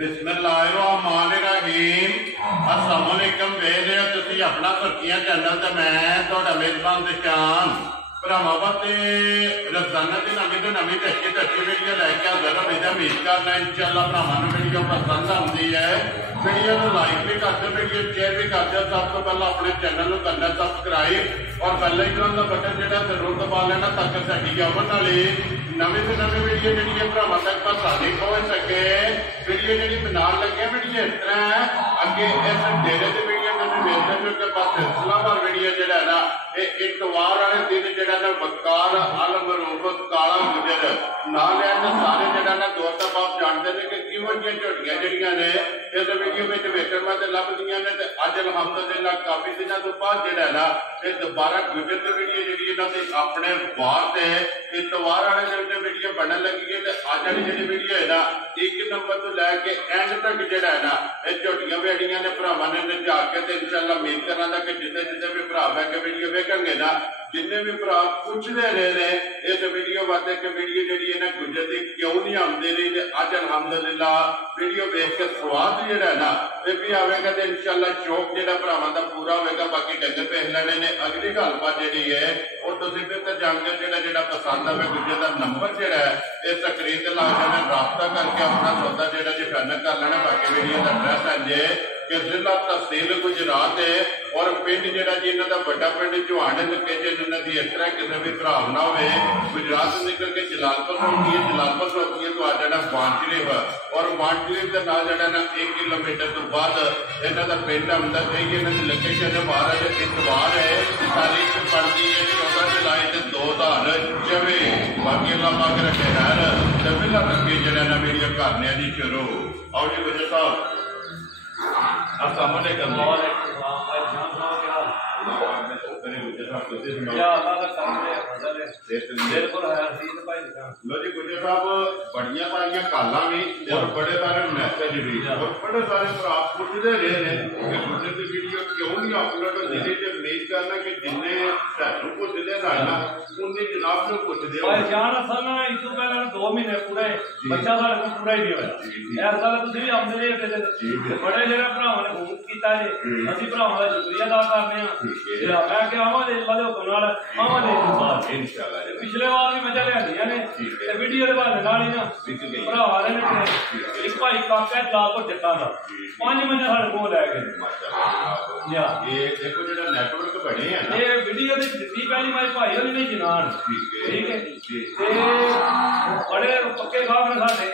बिस्मिल्लाहिर्रहमानिर्रहीम अस्सलामुअलैकुम वेख रहे हो तुसीं अपना सुर्खियां चैनल ते मैं तुहाडा मेजबान दिशान भरावां वास्ते रोजाना की नवीं तो नवीं अच्छी वीडियो लैके हाजिर होने की उम्मीद करना इंशाअल्लाह भरावां नूं वीडियो पसंद आती है वीडियो को लाइक भी कर दो वीडियो शेयर भी कर दो सब तो पहले अपने चैनल को करना सब्सक्राइब और बेल आइकन का बटन जो जरूर दबा लेना ताकि साडी आवन वाली नवीं तो नवीं वीडियो जी भरावां तक आसानी पहुंच सके वीडियो जी बनाने लगे वीडियो इस तरह अगे इस डेरे की वीडियो तुम वेख सकते हो बस सिलसिलावार वीडियो जो है ना इतवार वाले दिन जो वकार आलम रूप काला गुजर ना लिया सारे जो ना दोस्त बाप जानते हैं कि किहों जी झोटियां जड़ियां ने इस वीडियो में वेखण वास्ते लभदियां ने अज अलहमदुलिल्लाह काफी दिनों तो बाद जो है ना ये दोबारा गुजर की वीडियो जी इन्होंने अपने वार से इतवार वाले दिन वीडियो बनने लगी है अज वाली जी वीडियो है ना एक नंबर तो लैके एंड तक जो है ना ये झोटियां भेड़ियां ने भरावां ने नचा के इंशाअल्लाह उम्मीद करना कि जिते जिते भी भरा बह के वीडियो वेखेंगे ना जिन्ने भी भरा पूछते रहे हैं इस वीडियो वास्ते कि वीडियो जी है ना गुजर की क्यों नहीं आती रही अज अलहमदुलिल्लाह वीडियो वेख के स्वाद जो है ना ये भी आएगा तो इंशाअल्लाह शौक जो भरावां का पूरा होगा बाकी डंगर पेख लेने ने अगली गलबात जी है वो तुम फिर जानकर जो पसंद आए गुजर का नंबर जो है इस स्क्रीन से ला जाना राबता करके अपना सौदा जो फाइनल कर लेना बाकी वीडियो का एड्रैस है जे कि जिला तहसील गुजरात है और पिंड जो जी इन्हों का बड़ा पिंड चौहान लोकेशन इन्होंने इस तरह किसी भी भराव ना हो गुजरात से निकल के जलालपुर होती है जलालपुर होती है तो आ जाना वान शरीफ और वान शरीफ के नाल जो ना 1 किलोमीटर तो बाद इन्हों का पिंड आता है इन्हों की लोकेशन 12 इतवार है तारीख पड़ती है 14 जुलाई से 2024 बाकी अल्लाह पाक रखे खैर तो पहला तक जो ना वीडियो करने जी शुरू आओ जी गुजर साहब अस्सलाम वालेकुम बड़िया सारिया काला भी और बड़े सारे मैसेज भी और बड़े सारे भरा पूछते रहे हैं कि गुजर की वीडियो क्यों नहीं अपलोड होती है उम्मीद करना कि जिन्ने सानू पुछते रहना उन्हें जनाब को पुछते हो जान असल ना इस तो पहले 2 महीने पूरे बच्चा सारा कुछ पूरा ही नहीं होया इस गल तुसीं भी आंदे रहे बड़े जेड़ा भरावां ने फोन कीता जे ਅਸੀਂ ਭਰਾਵਾਂ ਦਾ ਸ਼ੁਕਰੀਆ ਅਦਾ ਕਰਨੇ ਆ ਮੈਂ ਕਿ ਆਵਾਂਗੇ ਅੱਲਾਹ ਦੇ ਹੁਕਮ ਨਾਲ ਆਵਾਂਗੇ इंशाअल्लाह पिछले बार भी मजा लिया ने ते वीडियो दे बहाने नाल ही ना भरावां ने एक भाई काका जलालपुर जट्टां दा 5 महीने साडे कोल लै गए माशाअल्लाह ये देखो जेड़ा नेटवर्क बने हैं ना ये वीडियो दे जितनी पहली मारी भाई होनी नहीं जनान ठीक है ते बड़े पक्के गाहक ने साडे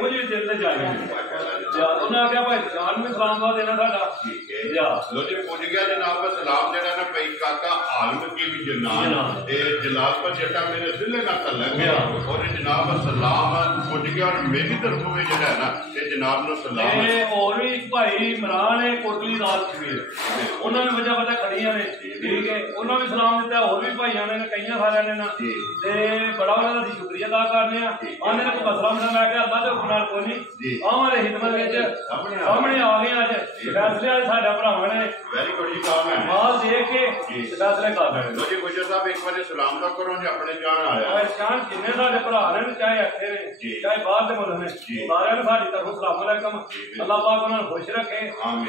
वो जी दिल ते जाए माशाअल्लाह उन्होंने आख्या भाई जान में सलाम दा देना साडा ठीक है या लो जी पहुंच गया जनाब सलाम जेड़ा ना भाई काका आलम की भी जनान ते जलालपुर जट्टा मेरे जिले का तलक है और जनाब सलाम पहुंच गया और मेरी तरफ में जो है ना ये जनाब नो सलाम है और भी भाई इमरान है कोटली दाल कश्मीर उन्होंने वजह पता खड़ियां ने ठीक है उन्होंने भी सलाम दिता और भी भाइयों ने कई सारे ने ना ते बड़ा बड़ा दा शुक्रिया अदा करने आ आने को मसला मैं क्या अल्लाह दे हुक्म नाल कोई नहीं आवारे खिदमत विच सामने आ गए आज फैसले आज साडा भरावां ने वेरी गुड जी काम है माल देख के फैसले कर रहे लो जी गुजर साहब एक बार सलाम तो करो जी अपने जान आया और शान जिन्ने साडे भरा ने चाहे अच्छे ने चाहे बाहर दे मुल्क ने सारे ने साडी तरफ सलाम अलैकुम अल्लाह पाक उन्हें खुश रखे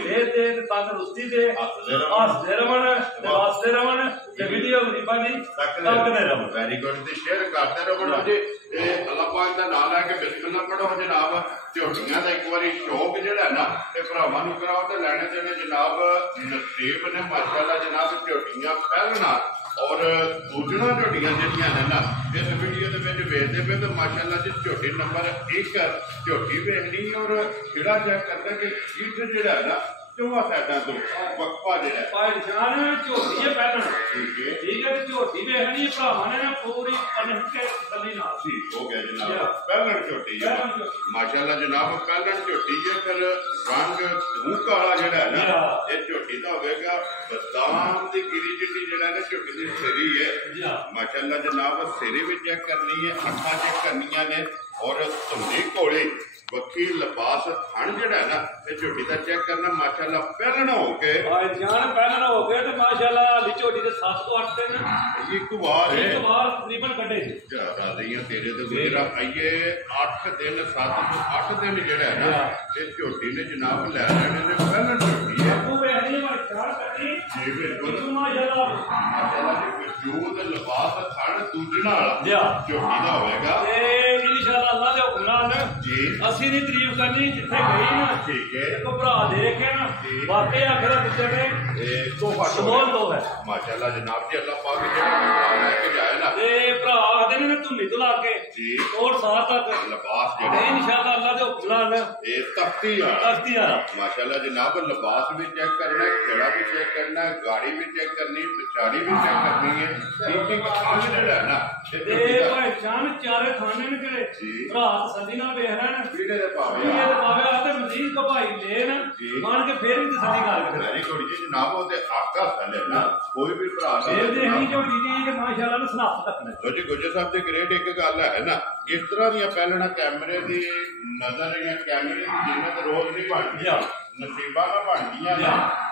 सेहत दे तंदुरुस्ती दे हसदे रवन ते वासते रवन ते वीडियो गरीबां दी तकदे रवन वेरी गुड ते शेयर करते रवन जी अल्लाह पाक दा नाम लेके बिस्मिल्लाह पढ़ो जनाब झोटियां दा एक बारी शौक जेड़ा ना ते भरावां नूं कराओ ते लैने देने जनाब नसीब ने माशाअल्लाह जनाब झोटियां पहलना और दूजना झोटियां जिहड़ियां ने ना इस वीडियो दे विच वेखदे पे तो माशाअल्लाह जी झोटी नंबर 1 झोटी वेखनी और खिड़ा चेक करदा कि सीट जेड़ा है ना चौवा साइडां तो वक्फा जेड़ा भाई जान झोटी है पहलना ठीक है झोटी वेखनी भरावां ने ना पूरी पनह के तली ना ठीक हो गया जनाब पहलन झोटी है माशाअल्लाह जनाब पहलन झोटी है फिर रंग धूं काला जेड़ा है ना ये झोटी दा होवेगा बदाम दी गिरी जिट्टी जेड़ा ना झोटी दी सिरी है माशाअल्लाह जनाब सिरे भी चेक करनी है अखा चेक करनियां ने और धुंधी कोली वक्खी बाकी लिबास थन जेड़ा ना ये झोटी का चेक करना माशाल्लाह पहलना हो के जान पहलना हो गए तो माशाल्लाह हाली झोटी के 7 तो 8 दिन एक बार तकरीबन कटे ज्यादा नहीं तेरे तो गुजरा आइए 8 दिन 7 तो 8 दिन जेड़ा है ना ये झोटी ने जनाब लै लेने ने पहलन झोटी है वो वेखनी मैं चार कटी जी बिल्कुल माशाल्लाह वजूद लिबास थन दूजना जी झोटी दा होएगा इंशाल्लाह अल्लाह दे हुक्म नाल जी ਅਸੀਂ ਨਹੀਂ ਤਾਰੀਫ ਕਰਨੀ ਜਿੱਥੇ ਗਈ ਨਾ ठीक है ਇੱਕ ਭਰਾ ਦੇਖੇ ਨਾ ਵਾਕਈ ਆਖਰ ਦਿੱਤੇ ਨੇ तो ਸਬੋਲ ਦੋ ਹੈ माशाल्लाह जनाब जी अल्लाह पाक जेड़ा लेके जाए ना ਤੇ ਭਰਾ ਆਖਦੇ ਨੇ ਧੁੰਨੀ ਤੋਂ ਲਾ ਕੇ जी ਤੋੜ ਸਾਹ ਤੱਕ लिबास ਤੇ जेड़ा इंशाल्लाह अल्लाह दे हुक्म नाल ये तख्ती आ ਕਰਤੀ ਆ माशाल्लाह जनाब लिबास भी चेक करना है खेड़ा भी चेक करना है गाड़ी भी चेक करनी है पिछाड़ी भी चेक करनी है ठीक अंग जेड़ा है ना ਤੇ ਭਾਈ ਜਾਨ ਚਾਰੇ ਖਾਣੇ ਨੇ ਕਿਹੜੇ ਭਰਾ ਤਸੱਲੀ ਨਾਲ ਵੇਖ ਲੈਣ पीड़े दे पावे ਇਹ ਤੇ ਪਾਵੇ ਆ ਤੇ ਮਜ਼ੀਦ ਕਭਾਈ ਲੈਣ ਆਣ ਕੇ ਫੇਰ ਵੀ ਤਸੱਲੀ ਕਰ मेरी थोड़ी जी जनाब वो ते आका सल है ना कोई भी भरा ਫੇਰ ਦੇ ਨਹੀਂ ਝੋਟੀ ਦੀ ਤੇ ਮਾਸ਼ਾਅੱਲਾ ਨੂੰ ਸਨਾਪ ਤੱਕਣਾ ਲੋ ਜੀ ਗੁੱਜਰ ਸਾਹਿਬ ਦੀ ਗ੍ਰੇਟ ਇੱਕ ਗੱਲ ਹੈ ਨਾ ਇਸ ਤਰ੍ਹਾਂ ਦੀਆਂ ਪਹਿਲਣਾ ਕੈਮਰੇ ਦੀ ਨਜ਼ਰ ਜਾਂ ਕੈਮਰੇ ਦੀ ਜਿੰਨਤ ਰੋਜ਼ ਨਹੀਂ ਬਣਦੀ ਨਸੀਬਾਂ ਨਾਲ ਬਣਦੀਆਂ ਨੇ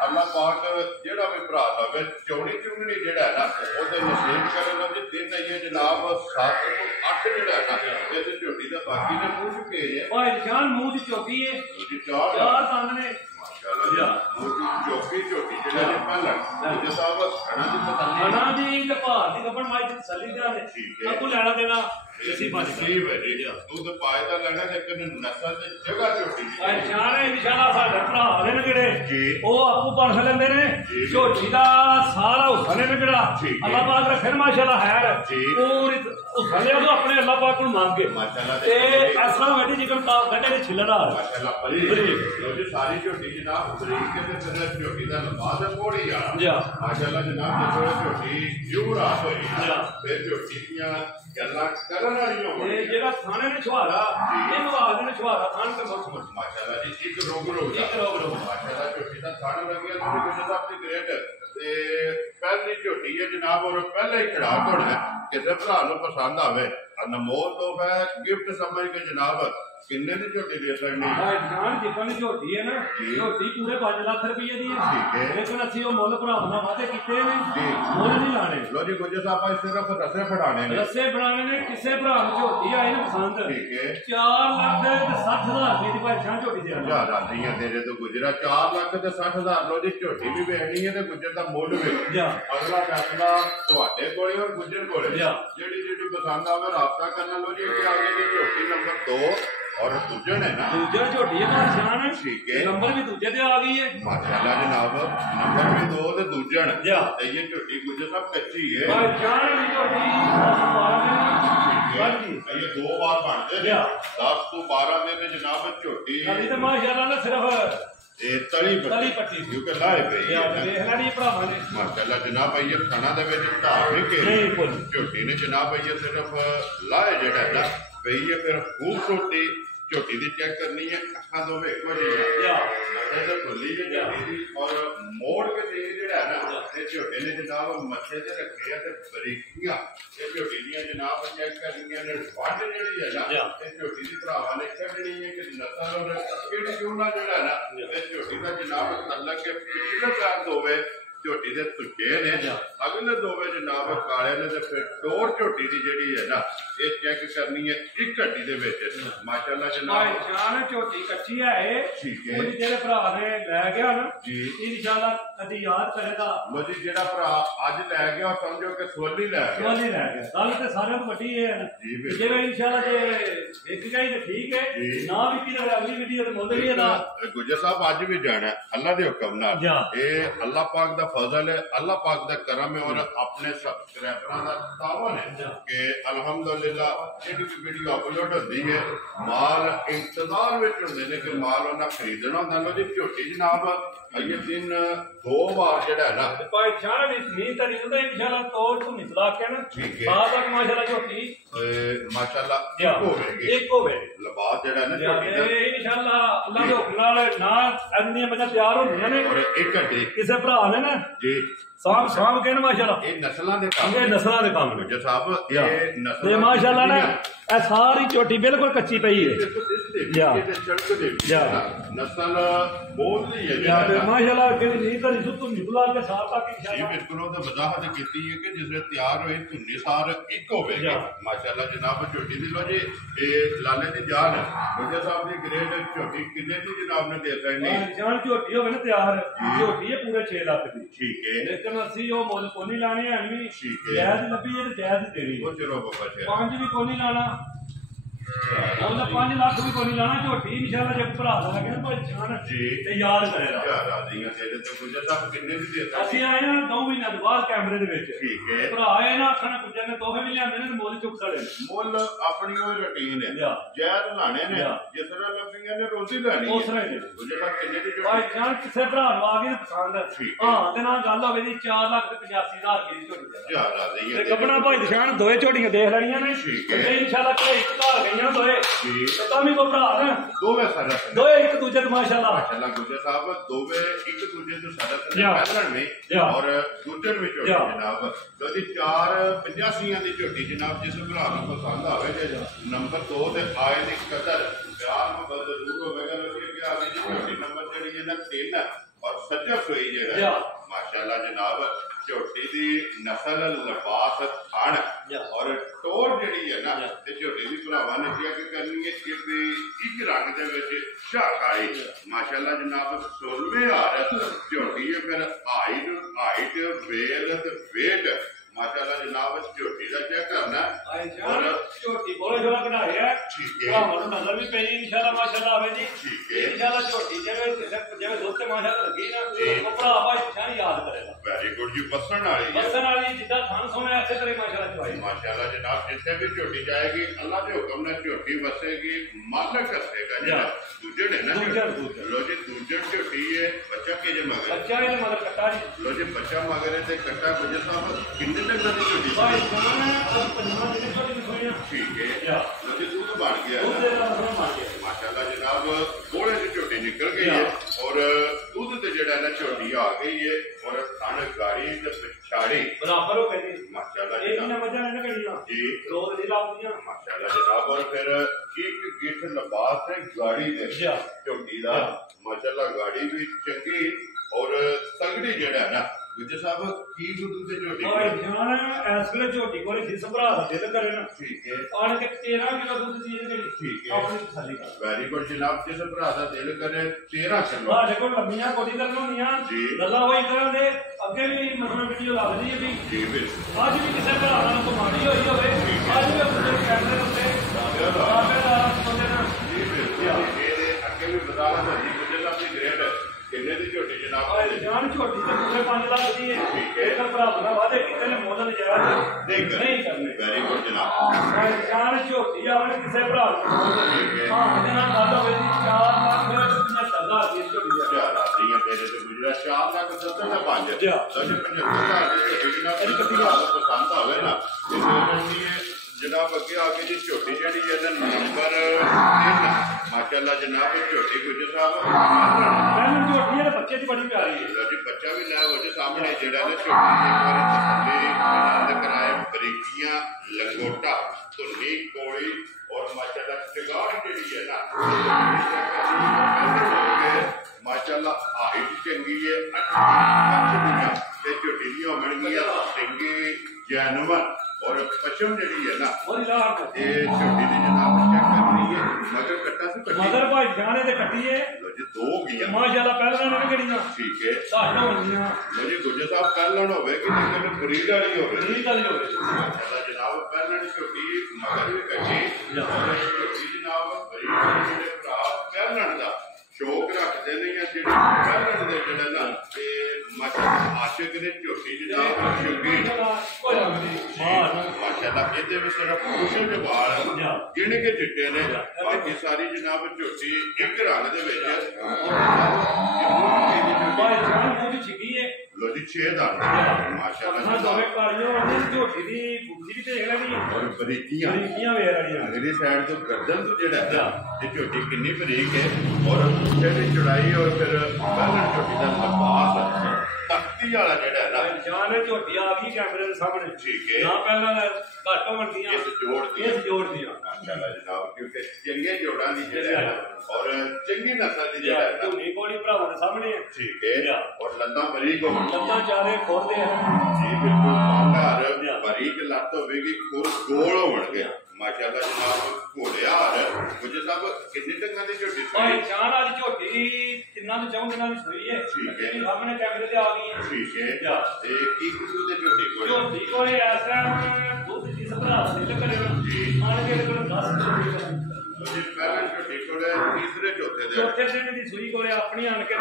ਅੱਲਾਹ ਪਾਕ ਜਿਹੜਾ ਵੀ ਭਰਾ ਲਵੇ ਚੌੜੀ ਚੁੰਗਣੀ ਜਿਹੜਾ ਹੈ ਨਾ ਉਹਦੇ ਨਸੀਬ ਕਰਨ ਲੋ ਜੀ ਦਿਨ ਇਹ ਜਨਾਬ 7 ਤੋਂ 8 ਜਿਹੜਾ ਹੈ ਨਾ ਇਸ ਝੋਟੀ ਦਾ ਬਾਕੀ ਨੇ ਮੂੰਹ ਚ ਭੇਜ ਹੈ ਭਾਈ ਜਾਨ ਮੂੰਹ ਚ ਚੋਕੀ ਏ ਜੀ ਚਾਰ ਚਾਰ ਦੰਦ ਨੇ ਮਾਸ਼ਾਅੱਲਾ ਮੂੰਹ ਚੋਕੀ ਝੋਟੀ ਜਿਹੜਾ ਨੇ ਪਹਿਲਾਂ ਗੁੱਜਰ ਸਾਹਿਬ ਖਾਣਾ ਦੀ ਪਤੰਨੀ ਖਾਣਾ ਦੀ ਤੇ ਭਾਰ ਦੀ ਗੱਬਣ ਮਾਈ ਦੀ ਤਸੱਲੀ ਦੇ ਆਲੇ ਅੱਗੋਂ ਲੈਣਾ ਦੇਣਾ ਅਸੀਂ ਬਚ ਗਏ ਸਹੀ ਹੈ ਜੀ ਦੁੱਧ ਪਾਏ ਦਾ ਲੈਣਾ ਲੇਕਿਨ ਨਸਲ ਤੇ ਜਗ੍ਹਾ ਝੋਟੀ ਦੀ ਭਾਈ ਜਾਨ ਇੰਸ਼ਾਅੱਲਾ ਸਾਡੇ ਭਰਾ ਨੇ ਕਿਹੜੇ ਜੀ ਉਹ ਆਪੂ ਪਰਖ ਲੈਂਦੇ ਨੇ ਝੋਟੀ ਦਾ ਸਾਰਾ ਹੁਸਨ ਨੇ ਜਿਹੜਾ ਅੱਲਾਹ ਪਾਕ ਰੱਖੇ ਨੇ ਮਾਸ਼ਾਅੱਲਾ ਹੈ ਪੂਰੀ ਹੁਸਨ ਨੇ ਉਹ ਆਪਣੇ ਅੱਲਾਹ ਪਾਕ ਨੂੰ ਮੰਗ ਕੇ ਮਾਸ਼ਾਅੱਲਾ ਤੇ ਅਸਲਾ ਵੱਡੀ ਜਿਕਰ ਗੱਡੇ ਦੇ ਛਿੱਲਣ ਆ ਮਾਸ਼ਾਅੱਲਾ ਬਰੀਕ ਲੋ ਜੀ ਸਾਰੀ ਝੋਟੀ ਜਨਾਬ ਬਰੀਕ ਤੇ ਫਿਰ ਝੋਟੀ ਦਾ ਲਬਾਸ ਕੋੜੀ ਆ ਮਾਸ਼ਾਅੱਲਾ ਜਨਾਬ ਜੇ ਝੋਟੀ ਜੂ ਰਾਤ ਹੋਈ ਫਿਰ ਝੋਟੀ ਦੀਆਂ ਗੱਲਾਂ ਕਰਨ ਵਾਲੀਆਂ ਹੋਣਗੀਆਂ ਜਿਹੜਾ ਥਾਣੇ ਨੇ ਛੁਹਾਰਾ ਇਹਨੂੰ ਆਖਦੇ ਨੇ ਛੁਹਾਰਾ ਥਾਣ ਤੇ ਮੌਸਮ ਮਾਸ਼ਾਅੱਲਾ ਜੀ ਇੱਕ ਰੋਗ ਮਾਸ਼ਾਅੱਲਾ ਝੋਟੀ ਦਾ ਥਾਣ ਲੱਗਿਆ ਤੁਸੀਂ ਗੁੱਜਰ ਸਾਹਿਬ ਦੀ ਗ੍ਰੇਟ ਤੇ ਪਹਿਲੀ ਝੋਟੀ ਹੈ ਜਨਾਬ ਔਰ ਪਹਿਲਾ ਹੀ ਖੜਾ ਹੋਣਾ ਕਿਸੇ ਭਰਾ ਨੂੰ ਪਸੰਦ ਆਵੇ ਅਨਮੋਲ ਤੋਹਫਾ ਗਿਫਟ ਸਮਝ ਕੇ ਜਨਾਬ ਕਿੰਨੇ ਦੀ ਝੋਟੀ ਦੇ ਲੈਣੀ ਜਾਨ ਜਿੱਕਣ ਝੋਟੀ ਹੈ ਨਾ ਝੋਟੀ ਪੂਰੇ 5 ਲੱਖ ਰੁਪਏ ਦੀ ਹੈ ਲੇਕਿਨ ਅਸੀਂ ਉਹ ਮੁੱਲ ਭਰਾਵਾਂ ਨਾਲ ਵਾਅਦੇ ਕੀਤੇ ਨੇ ਮੁੱਲ ਨਹੀਂ ਲਾਣੇ ਲੋ ਜੀ ਗੁੱਜਰ ਸਾਹਿਬ ਸਿਰਫ ਰਸੇ ਫੜਾਣੇ ਨੇ ਰਸੇ ਬਣਾਣੇ ਨੇ ਕਿਸੇ ਭਰਾ ਨੂੰ ਝੋਟੀ ਆਏ ਨੇ ਪਸੰਦ ਠੀਕ ਹੈ 4 ਲੱਖ ਤੇ 60,000 ਰੁਪਏ ਦੀ ਭਾਈ ਜਾਨ ਝੋਟੀ ਦੇ ਹਜ਼ਾਰ ਆਦੀਆਂ ਤੇਰੇ ਤੋਂ ਗੁਜਰਾ 4 ਲੱਖ ਤੇ 60,000 ਲੋ ਜੀ ਝੋਟੀ ਵੀ ਵੇਚਣੀ ਹੈ ਤੇ ਗੁੱਜਰ ਦਾ ਮੁੱਲ ਵੀ ਅਗਲਾ ਫੈਸਲਾ ਤੁਹਾਡੇ ਕੋਲੇ ਔਰ ਗੁੱਜਰ ਕੋਲੇ ਜਿਹੜੀ ਪਸੰਦ ਆਵੇ ਰਾਬਤਾ ਕਰਨਾ ਲੋ ਜੀ ਅੱਗੇ ਆਗੇ ਦੀ ਝੋਟੀ ਨੰਬਰ 2 और दूजन है ना दूजन झोटी है निशान ठीक है नंबर भी दूजे ते आ गई है माशाल्लाह जनाब नंबर भी 2 ते दूजन ते ये झोटी गुजर सब कच्ची है भाई जान भी झोटी 12 ठीक है ये 2 बार बनते हैं 10 तो 12 में जनाब झोटी अभी तो माशाल्लाह ने सिर्फ तली पट्टी क्योंकि लाए पे देखना नहीं भरावां ने माशाल्लाह जनाब ये खाना दे विच धार नहीं के झोटी ने जनाब ये सिर्फ लाए जेड़ा है ना पई है फिर खूबसूरती झोटी दी चेक करनी है अखा दोवे एक वजिया नजर तो खुली है झोटी दी और मोड़ के तेज जेड़ा है ना ते झोटी ने जनाब मथे ते रखे है ते बरीकियां ते झोटी दी जनाब चेक करनी है वड जेड़ी है ना ते झोटी दी भरावां ने कढनी है कि नस्ल और केड़ी क्यों जेड़ा है ना ते झोटी दा जनाब तलक के पिछले पैर दोवे झोटी दे तुके ने अगले दोवे जनाब काले ने ते फिर टोर झोटी दी जेड़ी है ना ये चेक करनी है एक घंटी दे विच माशाल्लाह जनाब भाई जान झोटी कच्ची है ठीक है ਉਹ ਜਿਹੜੇ ਭਰਾ ਨੇ ਲੈ ਗਿਆ ਨਾ ਜੀ इंशाल्लाह कदी याद करेगा ਲੋ ਜੀ ਜਿਹੜਾ ਭਰਾ ਅੱਜ ਲੈ ਗਿਆ ਸਮਝੋ ਕਿ ਸੋਲੀ ਲੈ ਗਿਆ ਸੋਲੀ ਲੈ ਗਿਆ ਗੱਲ ਤੇ ਸਾਰਿਆਂ ਤੋਂ ਵੱਡੀ ਇਹ ਹੈ ਨਾ ਜਿਵੇਂ इंशाल्लाह ਜੇ ਇੱਕ ਗਈ ਤੇ ਠੀਕ ਹੈ ਨਾ ਵੀ ਕੀ ਅਗਲੀ ਵੀਡੀਓ ਤੇ ਮੁੱਲ ਵੀ ਇਹਦਾ ਗੁਜਰ ਸਾਹਿਬ ਅੱਜ ਵੀ ਜਾਣਾ ਅੱਲਾ ਦੇ ਹੁਕਮ ਨਾਲ ਇਹ ਅੱਲਾ ਪਾਕ ਦਾ फजल है अल्लाह पाक का करम है और अपने सब्सक्राइबरां दा तावन है कि अल्हम्दुलिल्लाह जेडी भी वीडियो अपलोड होती है माल इंतजार विच हुंदे ने कि माल उन्हें खरीदना हुंदा लो जी झोटी जनाब ये दिन 2 बार जेड़ा है ना भाई जान नहीं तरी तो इंशाल्लाह तौर तो निकला के ना बाद तक माशाल्लाह झोटी माशाल्लाह एक होवे लबास जेड़ा है ना झोटी दा इंशाल्लाह अल्लाह दे हुक्म नाल ना अगली मजा तैयार होंदियां ने और एक घंटे किसे भरा ने ना जी साहब के माशाल्लाह ये नस्लां दे काम ये नस्लां दे काम ने जो साहब ये नस्ल माशाल्लाह ना ਇਹ ਸਾਰੀ ਝੋਟੀ ਬਿਲਕੁਲ ਕੱਚੀ ਪਈ ਹੈ ਜਾ ਜਾ ਨਸਲ ਬਹੁਤ ਹੀ ਹੈ ਯਾਰ ਮਾਸ਼ਾਅੱਲਾ ਕਿ ਨਹੀਂ ਤਾਂ ਸੁੱਤ ਨਿਕਲਾ ਕੇ ਸਾਲ ਤੱਕ ਜੀ ਬਿਲਕੁਲ ਉਹ ਤਾਂ ਵਜ਼ਾਹਤ ਕੀਤੀ ਹੈ ਕਿ ਜਿਸ ਵੇਲੇ ਤਿਆਰ ਹੋਏ ਧੁੰਨੀ ਸਾਰ ਇੱਕ ਹੋਵੇ ਮਾਸ਼ਾਅੱਲਾ ਜਨਾਬ ਝੋਟੀ ਦੀ ਲੋ ਜੀ ਇਹ ਲਾਲੇ ਦੀ ਜਾਨ ਮੁੰਡੇ ਸਾਹਿਬ ਦੀ ਗ੍ਰੇਡ ਝੋਟੀ ਕਿੰਨੇ ਦੀ ਜਨਾਬ ਨੇ ਦੇ ਸਕਦੇ ਨੇ ਜਾਨ ਝੋਟੀ ਹੋਵੇ ਨਾ ਤਿਆਰ ਝੋਟੀ ਹੈ ਪੂਰੇ 6 ਲੱਖ ਦੀ ਠੀਕ ਹੈ ਲੇਕਿਨ ਅਸੀਂ ਉਹ ਮੁੱਲ ਕੋਈ ਨਹੀਂ ਲਾਣੇ ਹਨ ਵੀ ਠੀਕ ਹੈ ਜਾਇਜ਼ ਲੱਭੀ ਹੈ ਤੇ ਜਾਇਜ਼ ਦੇਣੀ ਉਹ ਚਲੋ ਬਾਬਾ ਜੀ 5 ਵੀ ਕੋਈ ਨਹੀਂ ਲਾਣਾ ਉਹਦਾ 5 ਲੱਖ ਵੀ ਕੋਈ ਨਹੀਂ ਲਾਣਾ ਝੋਟੀ ਇਨਸ਼ਾਅੱਲਾ ਜੇ ਭਰਾ ਦਾ ਲੱਗੇ ਨਾ ਭਾਈ ਜਾਨ ਜੀ ਤੇ ਯਾਦ ਕਰੇਗਾ ਯਾਰ ਆਦੀਆਂ ਤੇਰੇ ਤੇ ਗੁੱਜਰ ਸਾਹਿਬ ਕਿੰਨੇ ਦੀ ਦੇ ਸਕਦੇ ਅਸੀਂ ਆਏ ਨਾ 2 ਮਹੀਨਿਆਂ ਤੋਂ ਬਾਅਦ ਕੈਮਰੇ ਦੇ ਵਿੱਚ ਠੀਕ ਹੈ ਭਰਾ ਆਏ ਨਾ ਆਖਣਾ ਗੁੱਜਰ ਨੇ ਤੋਹਫੇ ਵੀ ਲਿਆਂਦੇ ਨੇ ਮੁੱਲ ਚੁੱਕ ਸੜੇ ਮੁੱਲ ਆਪਣੀ ਉਹ ਰੁਟੀਨ ਹੈ ਜਾਇਜ਼ ਲਾਣੇ ਨੇ ਜਿਸ ਤਰ੍ਹਾਂ ਲੱਭੀਆਂ ਨੇ ਰੋਜ਼ੀ ਲੈਣੀ ਉਸ ਤਰ੍ਹਾਂ ਹੀ ਗੁੱਜਰ ਸਾਹਿਬ ਕਿੰਨੇ ਦੀ ਭਾਈ ਜਾਨ ਕਿਸੇ ਭਰਾ ਨੂੰ ਆ ਗਈ ਨਾ ਪਸੰਦ ਹਾਂ ਤੇ ਨਾਲ ਗੱਲ ਹੋਵੇ ਜੀ 4 ਲੱਖ ਤੇ 85,000 ਰੁਪਏ ਦੀ ਝੋਟੀ ਯਾਰ ਆਦੀਆਂ ਤੇ ਗੱਬਣਾ ਭਾਈ ਨਿਸ਼ਾਨ ਦੋਏ ਝੋਟੀਆਂ ਦੇਖ ਲੈਣੀਆਂ ਨੇ ਤੇ ਇਨਸ਼ਾਅੱਲਾ ਘਰੇ ਇੱਕ ਘਰ ਗਈਆਂ ਦੋਏ ਤਾਂ ਵੀ ਕੋ ਭਰਾ ਨਾ ਦੋਵੇਂ ਸਾਰਾ ਦੋਏ ਇੱਕ ਦੂਜੇ ਤੇ ਮਾਸ਼ਾਅੱਲਾ ਮਾਸ਼ਾਅੱਲਾ ਗੁੱਜਰ ਸਾਹਿਬ ਦੋਵੇਂ ਇੱਕ ਦੂਜੇ ਤੋਂ ਸਾਡਾ ਪਹਿਲਣ ਵੀ ਔਰ ਗੁੱਜਰ ਵਿੱਚ ਜਨਾਬ ਉਹਦੀ 485 ਦੀ ਝੋਟੀ ਜਨਾਬ ਜਿਸ ਭਰਾ ਨੂੰ ਪਸੰਦ ਆਵੇ ਨੰਬਰ 2 ਤੇ ਆਏ ਦੀ ਕਦਰ ਪਿਆਰ ਮੁਹੱਬਤ ਜ਼ਰੂਰ ਹੋਵੇਗਾ ਲੋਕੀ ਕਿ ਆਗੇ ਦੀ ਝੋਟੀ ਨੰਬਰ ਜਿਹੜੀ ਇਹਨਾਂ 3 ਔਰ ਸੱਜਾ ਸੋਈ ਜਿਹੜਾ ਮਾਸ਼ਾਅੱਲਾ ਜਨਾਬ ਝੋਟੀ ਦੀ ਨਸਲ ਲਿਬਾਸ ਥਣ ਔਰ ਟੋਰ ਜਿਹੜੀ ਹੈ ਨਾ ਤੇ ਝੋਟੀ ਦੀ ਭਰਾਵਾਂ ਨੇ ਕਿਹਾ ਕਿ ਕਰਨੀ ਹੈ ਕਿ ਵੀ ਇੱਕ ਰੰਗ ਦੇ ਵਿੱਚ ਸ਼ਾਖਾਈ ਮਾਸ਼ਾਅੱਲਾ ਜਨਾਬ 16,000 ਝੋਟੀ ਹੈ ਫਿਰ ਹਾਈਟ ਵੇਲ ਤੇ ਵੇਟ ਮਾਸ਼ਾਅੱਲਾ ਜਨਾਬ ਝੋਟੀ ਦਾ ਚੈੱਕ ਕਰਨਾ ਔਰ ਝੋਟੀ ਬੋਲੇ ਜੋੜਾ ਕਢਾਇਆ ਠੀਕ ਹੈ ਭਰਾਵਾਂ ਨੂੰ ਨਜ਼ਰ ਵੀ ਪਈ ਇਨਸ਼ਾਅੱਲਾ ਮਾਸ਼ਾਅੱਲਾ ਆਵੇ ਜੀ ਠੀਕ ਹੈ ਇਨਸ਼ਾਅੱਲਾ ਝੋਟੀ ਜਿਵੇਂ ਦੋਸਤੇ ਮਾਸ਼ਾਅੱਲਾ ਲੱਗੀ ਨਾ ਉਹ ਭਰਾ ਭਾਈ ਸ਼ਾਨ ਯਾਦ ਕਰੇਗਾ ਵੈਰੀ ਗੁੱਡ ਜੀ ਬਸਣ ਵਾਲੀ ਜਿੱਦਾਂ ਥਾਂ ਸੋਹਣਾ ਐਸੇ ਤਰ੍ਹਾਂ ਮਾਸ਼ਾਅੱਲਾ ਚਵਾਈ ਮਾਸ਼ਾਅੱਲਾ ਜਨਾਬ ਜਿੱਥੇ ਵੀ ਝੋਟੀ ਜਾਏਗੀ ਅੱਲਾਹ ਦੇ ਹੁਕਮ ਨਾਲ ਝੋਟੀ ਵਸੇਗੀ ਮਾਲਕ ਹੱਸੇਗਾ ਜਿਹੜਾ ਦੂਜੇ ਨੇ ਨਾ ਲੋ ਜੀ ਦੂਜੇ ਝੋਟੀ ਹੈ ਬੱਚਾ ਕੇ ਜੇ ਮਗਰ ਬੱਚਾ ਇਹਦੇ ਮਗਰ ਕੱਟਾ ਜੀ ਲੋ ਜੀ ਬੱਚਾ ਮਗਰ ਤੇ ਕੱਟਾ ਗੁਜਰ ਸਾਹਿਬ ਕਿੰਨੇ ਤੱਕ ਦੀ ਝੋਟੀ ਭਾਈ ਪੰਜਵਾਂ ਦਿਨ ਝੋਟੀ ਸੋਈਆਂ ਠੀਕ ਹੈ ਲੋ ਜੀ ਦੁੱਧ ਬਣ ਗਿਆ ਮਾਸ਼ਾਅੱਲਾ ਜਨਾਬ ਗੋਲੇ ਦੀ ਝੋਟੀ ਨਿਕਲ ਗਈ ਹੈ ਔਰ ਦੁੱਧ ਤੇ ਜਿਹੜਾ ਨਾ ਝੋਟੀ ਆ ਗਈ ਹੈ ਔਰ ਥਣ ਗਾੜੀ ਤੇ ਪਿਛਾੜੀ ਬਰਾਬਰ ਹੋ ਗਈ ਮਾਸ਼ਾਅੱਲਾ ਇਹ ਨਾ ਮੱਝਾਂ ਨੇ ਕੜੀਆਂ ਜੀ ਰੋਜ਼ ਨਹੀਂ ਲੱਭਦੀਆਂ ਮਾਸ਼ਾਅੱਲਾ ਜਨਾਬ ਔਰ ਫਿਰ ਇੱਕ ਗਿੱਠ ਲਬਾਸ ਹੈ ਗਾੜੀ ਦੇ ਝੋਟੀ ਦਾ ਮਾਸ਼ਾਅੱਲਾ ਗਾੜੀ ਵੀ ਚੰਗੀ ਔਰ ਤਗੜੀ ਜਿਹੜਾ ਨਾ ਗੁੱਜਰ ਸਾਹਿਬ ਕੀ ਦੁੱਧ ਤੇ ਝੋਟੀ ਓਏ ਜਾਨ ਇਸ ਵੇਲੇ ਝੋਟੀ ਕੋਲੇ ਜਿਸ ਭਰਾ ਦਾ ਦਿਲ ਕਰੇ ਨਾ ਠੀਕ ਹੈ ਆਣ ਕੇ 13 ਕਿਲੋ ਦੁੱਧ ਦੀ ਜਿਹੜੀ ਠੀਕ ਹੈ ਆਪਣੀ ਤਸੱਲੀ ਕਰ ਵੈਰੀ ਗੁੱਡ ਜਨਾਬ ਜਿਸ ਭਰਾ ਦਾ ਦਿਲ ਕਰੇ 13 ਕਿਲੋ ਸਾਡੇ ਕੋਲ ਲੰਮੀਆਂ ਕੋਟੀ ਕਰਨ ਹੁੰਦੀਆਂ ਗੱਲਾਂ ਹੋਈ ਕਰਾਂਗੇ ਅੱਗੇ ਵੀ ਮਤਲਬ ਵੀਡੀਓ ਲੱਗਦੀ ਹੈ ਵੀ ਜੀ ਬਿਲਕੁਲ ਅੱਜ ਵੀ ਕਿਸੇ ਭਰਾ ਨਾਲ ਕਮਾੜੀ ਹੋਈ ਹੋਵੇ ਅੱਜ ਵੀ ਆਪਣੇ ਕੈਮਰੇ ਉੱਤੇ ਜੀ ਬਿਲਕੁਲ ਇਹਦੇ ਅੱਗੇ ਵੀ ਵਜ਼ਾਹਤ ਹੈ ਜੀ ਗੁੱਜਰ ਸਾਹਿਬ ਦੀ ਗ੍ਰੇਡ ਕਿੰਨੇ ਦੀ ਝੋਟੀ ਜਨਾਬ ਜਾਨ ਝੋਟੀ ਤੇ ਪੂਰੇ 5 ਲੱਖ ਦੀ ਹੈ ਇਹ ਤਾਂ ਭਰਾ ਬਣਾ ਵਾਦੇ ਕਿਤੇ ਨੇ ਮੁੱਲ ਨਜਾਇਜ਼ ਨਹੀਂ ਕਰਨੇ ਵੈਰੀ ਗੁੱਡ ਜਨਾਬ ਜਾਨ ਝੋਟੀ ਆਵੇ ਕਿਸੇ ਭਰਾ ਨੂੰ ਹਾਂ ਇਹਦੇ ਨਾਲ ਗੱਲ ਹੋਵੇ ਜੀ 4 ਲੱਖ 75,000 ਦੀ ਝੋਟੀ ਆ ਰਾਤੀਆਂ ਤੇਰੇ ਤੇ ਗੁਜਰਾ 4 ਲੱਖ 70 ਦਾ 5 75,000 ਦੀ ਝੋਟੀ ਜਨਾਬ ਪਸੰਦ ਆਵੇ ਨਾ ਜਨਾਬ ਅੱਗੇ ਆ ਕੇ ਜੀ ਝੋਟੀ ਜਿਹੜੀ ਹੈ ਨੰਬਰ 3 ਮਾਸ਼ਾਅੱਲਾ ਜਨਾਬ ਝੋਟੀ ਗੁਜਰ ਸਾਹਿਬ ਝੋਟੀ ਦੇ ਬੱਚੇ ਦੀ ਬੜੀ ਪਿਆਰੀ ਹੈ ਜੀ ਬੱਚਾ ਵੀ ਲੈ ਉਹਦੇ ਸਾਹਮਣੇ ਜਿਹੜਾ ਨੇ ਝੋਟੀ ਦੇ ਬਾਰੇ ਤਸੱਲੀ ਦੇ ਕਰਾਏ ਬਰੀਕੀਆਂ ਲੰਗੋਟਾ ਧੁੰਨੀ ਕੋਲੀ ਔਰ ਮਾਸ਼ਾਅੱਲਾ ਟਿਗਾੜ ਜਿਹੜੀ ਹੈ ਨਾ ਮਾਸ਼ਾਅੱਲਾ ਹਾਈਟ ਚੰਗੀ ਹੈ ਤੇ ਝੋਟੀ ਦੀ ਹੋਣਗੀਆਂ ਚੰਗੇ ਜਾਨਵਰ और पश्चिम जी है ना ये छोटी दी जनाब चेक कर रही है मगर कट्टा से कट्टी मगर भाई जाने ते कट्टी है लो जी 2 गया माशाल्लाह पहला ने कड़ियां ठीक है साडा होनियां लो जी गुजर साहब पहलन होवे कि लेकिन ब्रीड वाली होवे ब्रीड वाली होवे माशाल्लाह जनाब पहलन छोटी मगर भी कच्ची और छोटी जनाब ब्रीड वाली जेडे भरा पहलन दा शौक रखते ने या जेडे पहलन दे जेडे ना ते माशाल्लाह आशिक ने छोटी जनाब शौकीन माशाअल्लाह कहते भी सिर्फ पुरुषों के बाल गिने के चिट्टे ने बाकी सारी जनाब झोटी एक रंग दे विच लो जी 6 दाने माशाअल्लाह दोवे कालियों और झोटी दी बुद्धि भी देख लेनी और बरीकियां वेख रही अगली साइड तो गर्दन तो जेड़ा है ये झोटी कितनी बरीक है और पीछे की चौड़ाई और फिर पहले झोटी का लबास तख्ती ਬੱਤੀ ਵਾਲਾ ਜਿਹੜਾ ਨਾ ਜਾਨ ਝੋਟੀ ਆ ਗਈ ਕੈਮਰੇ ਦੇ ਸਾਹਮਣੇ ਠੀਕ ਹੈ ਨਾ ਪਹਿਲਾਂ ਘੱਟ ਵੰਡੀਆਂ ਇਸ ਜੋੜ ਦੀਆਂ ਮਾਸ਼ਾਅੱਲਾ ਜਨਾਬ ਕਿਉਂਕਿ ਚੰਗੇ ਜੋੜਾਂ ਦੀ ਜਿਹੜਾ ਔਰ ਚੰਗੀ ਨਸਲ ਦੀ ਜਿਹੜਾ ਹੈ ਝੋਟੀ ਕੋਲੀ ਭਰਾਵਾਂ ਦੇ ਸਾਹਮਣੇ ਹੈ ਠੀਕ ਹੈ ਔਰ ਲੱਤਾਂ ਬਰੀਕ ਹੋਣ ਲੱਤਾਂ ਚਾਰੇ ਖੋਲਦੇ ਆ ਜੀ ਬਿਲਕੁਲ ਘਰ ਬਰੀਕ ਲੱਤ ਹੋਵੇਗੀ ਖੁਰ ਗੋਲ ਹੋਣਗੇ ਮਾਸ਼ਾਅੱਲਾ ਜਨਾਬ ਘੋੜਿਆਰ ਕੁਝ ਸਭ ਕਿੰਨੇ ਟੰਗਾਂ ਦੀ ਝੋਟੀ ਭਾਈ ਜਾਨ ਅੱਜ ਝੋਟੀ ਕਿੰਨਾ ਤੋਂ ਚਾਹੁੰਦੇ ਨਾਲ ਸੋਈ ਹੈ ਠੀਕ ਹੈ ਸਾਹਮਣੇ ਕੈਮਰੇ ਤੇ ਆ ਗਈ ਹੈ ਠੀਕ ਹੈ ਤੇ ਕੀ ਕੁਝ ਦੇ ਝੋਟੀ ਕੋਲ ਝੋਟੀ ਕੋਲੇ ਐਸਾ ਦੁੱਧ ਜਿਸ ਭਰਾ ਸਿੱਲ ਕਰੇ ਆਣ ਕੇ ਕੋਲ 10 ਜੀ ਪਹਿਲਾਂ ਝੋਟੀ ਕੋਲ ਤੀਸਰੇ ਚੌਥੇ ਦੇ ਚੌਥੇ ਦਿਨ ਦੀ ਸੂਈ ਕੋਲੇ ਆਪਣੀ ਆਣ ਕੇ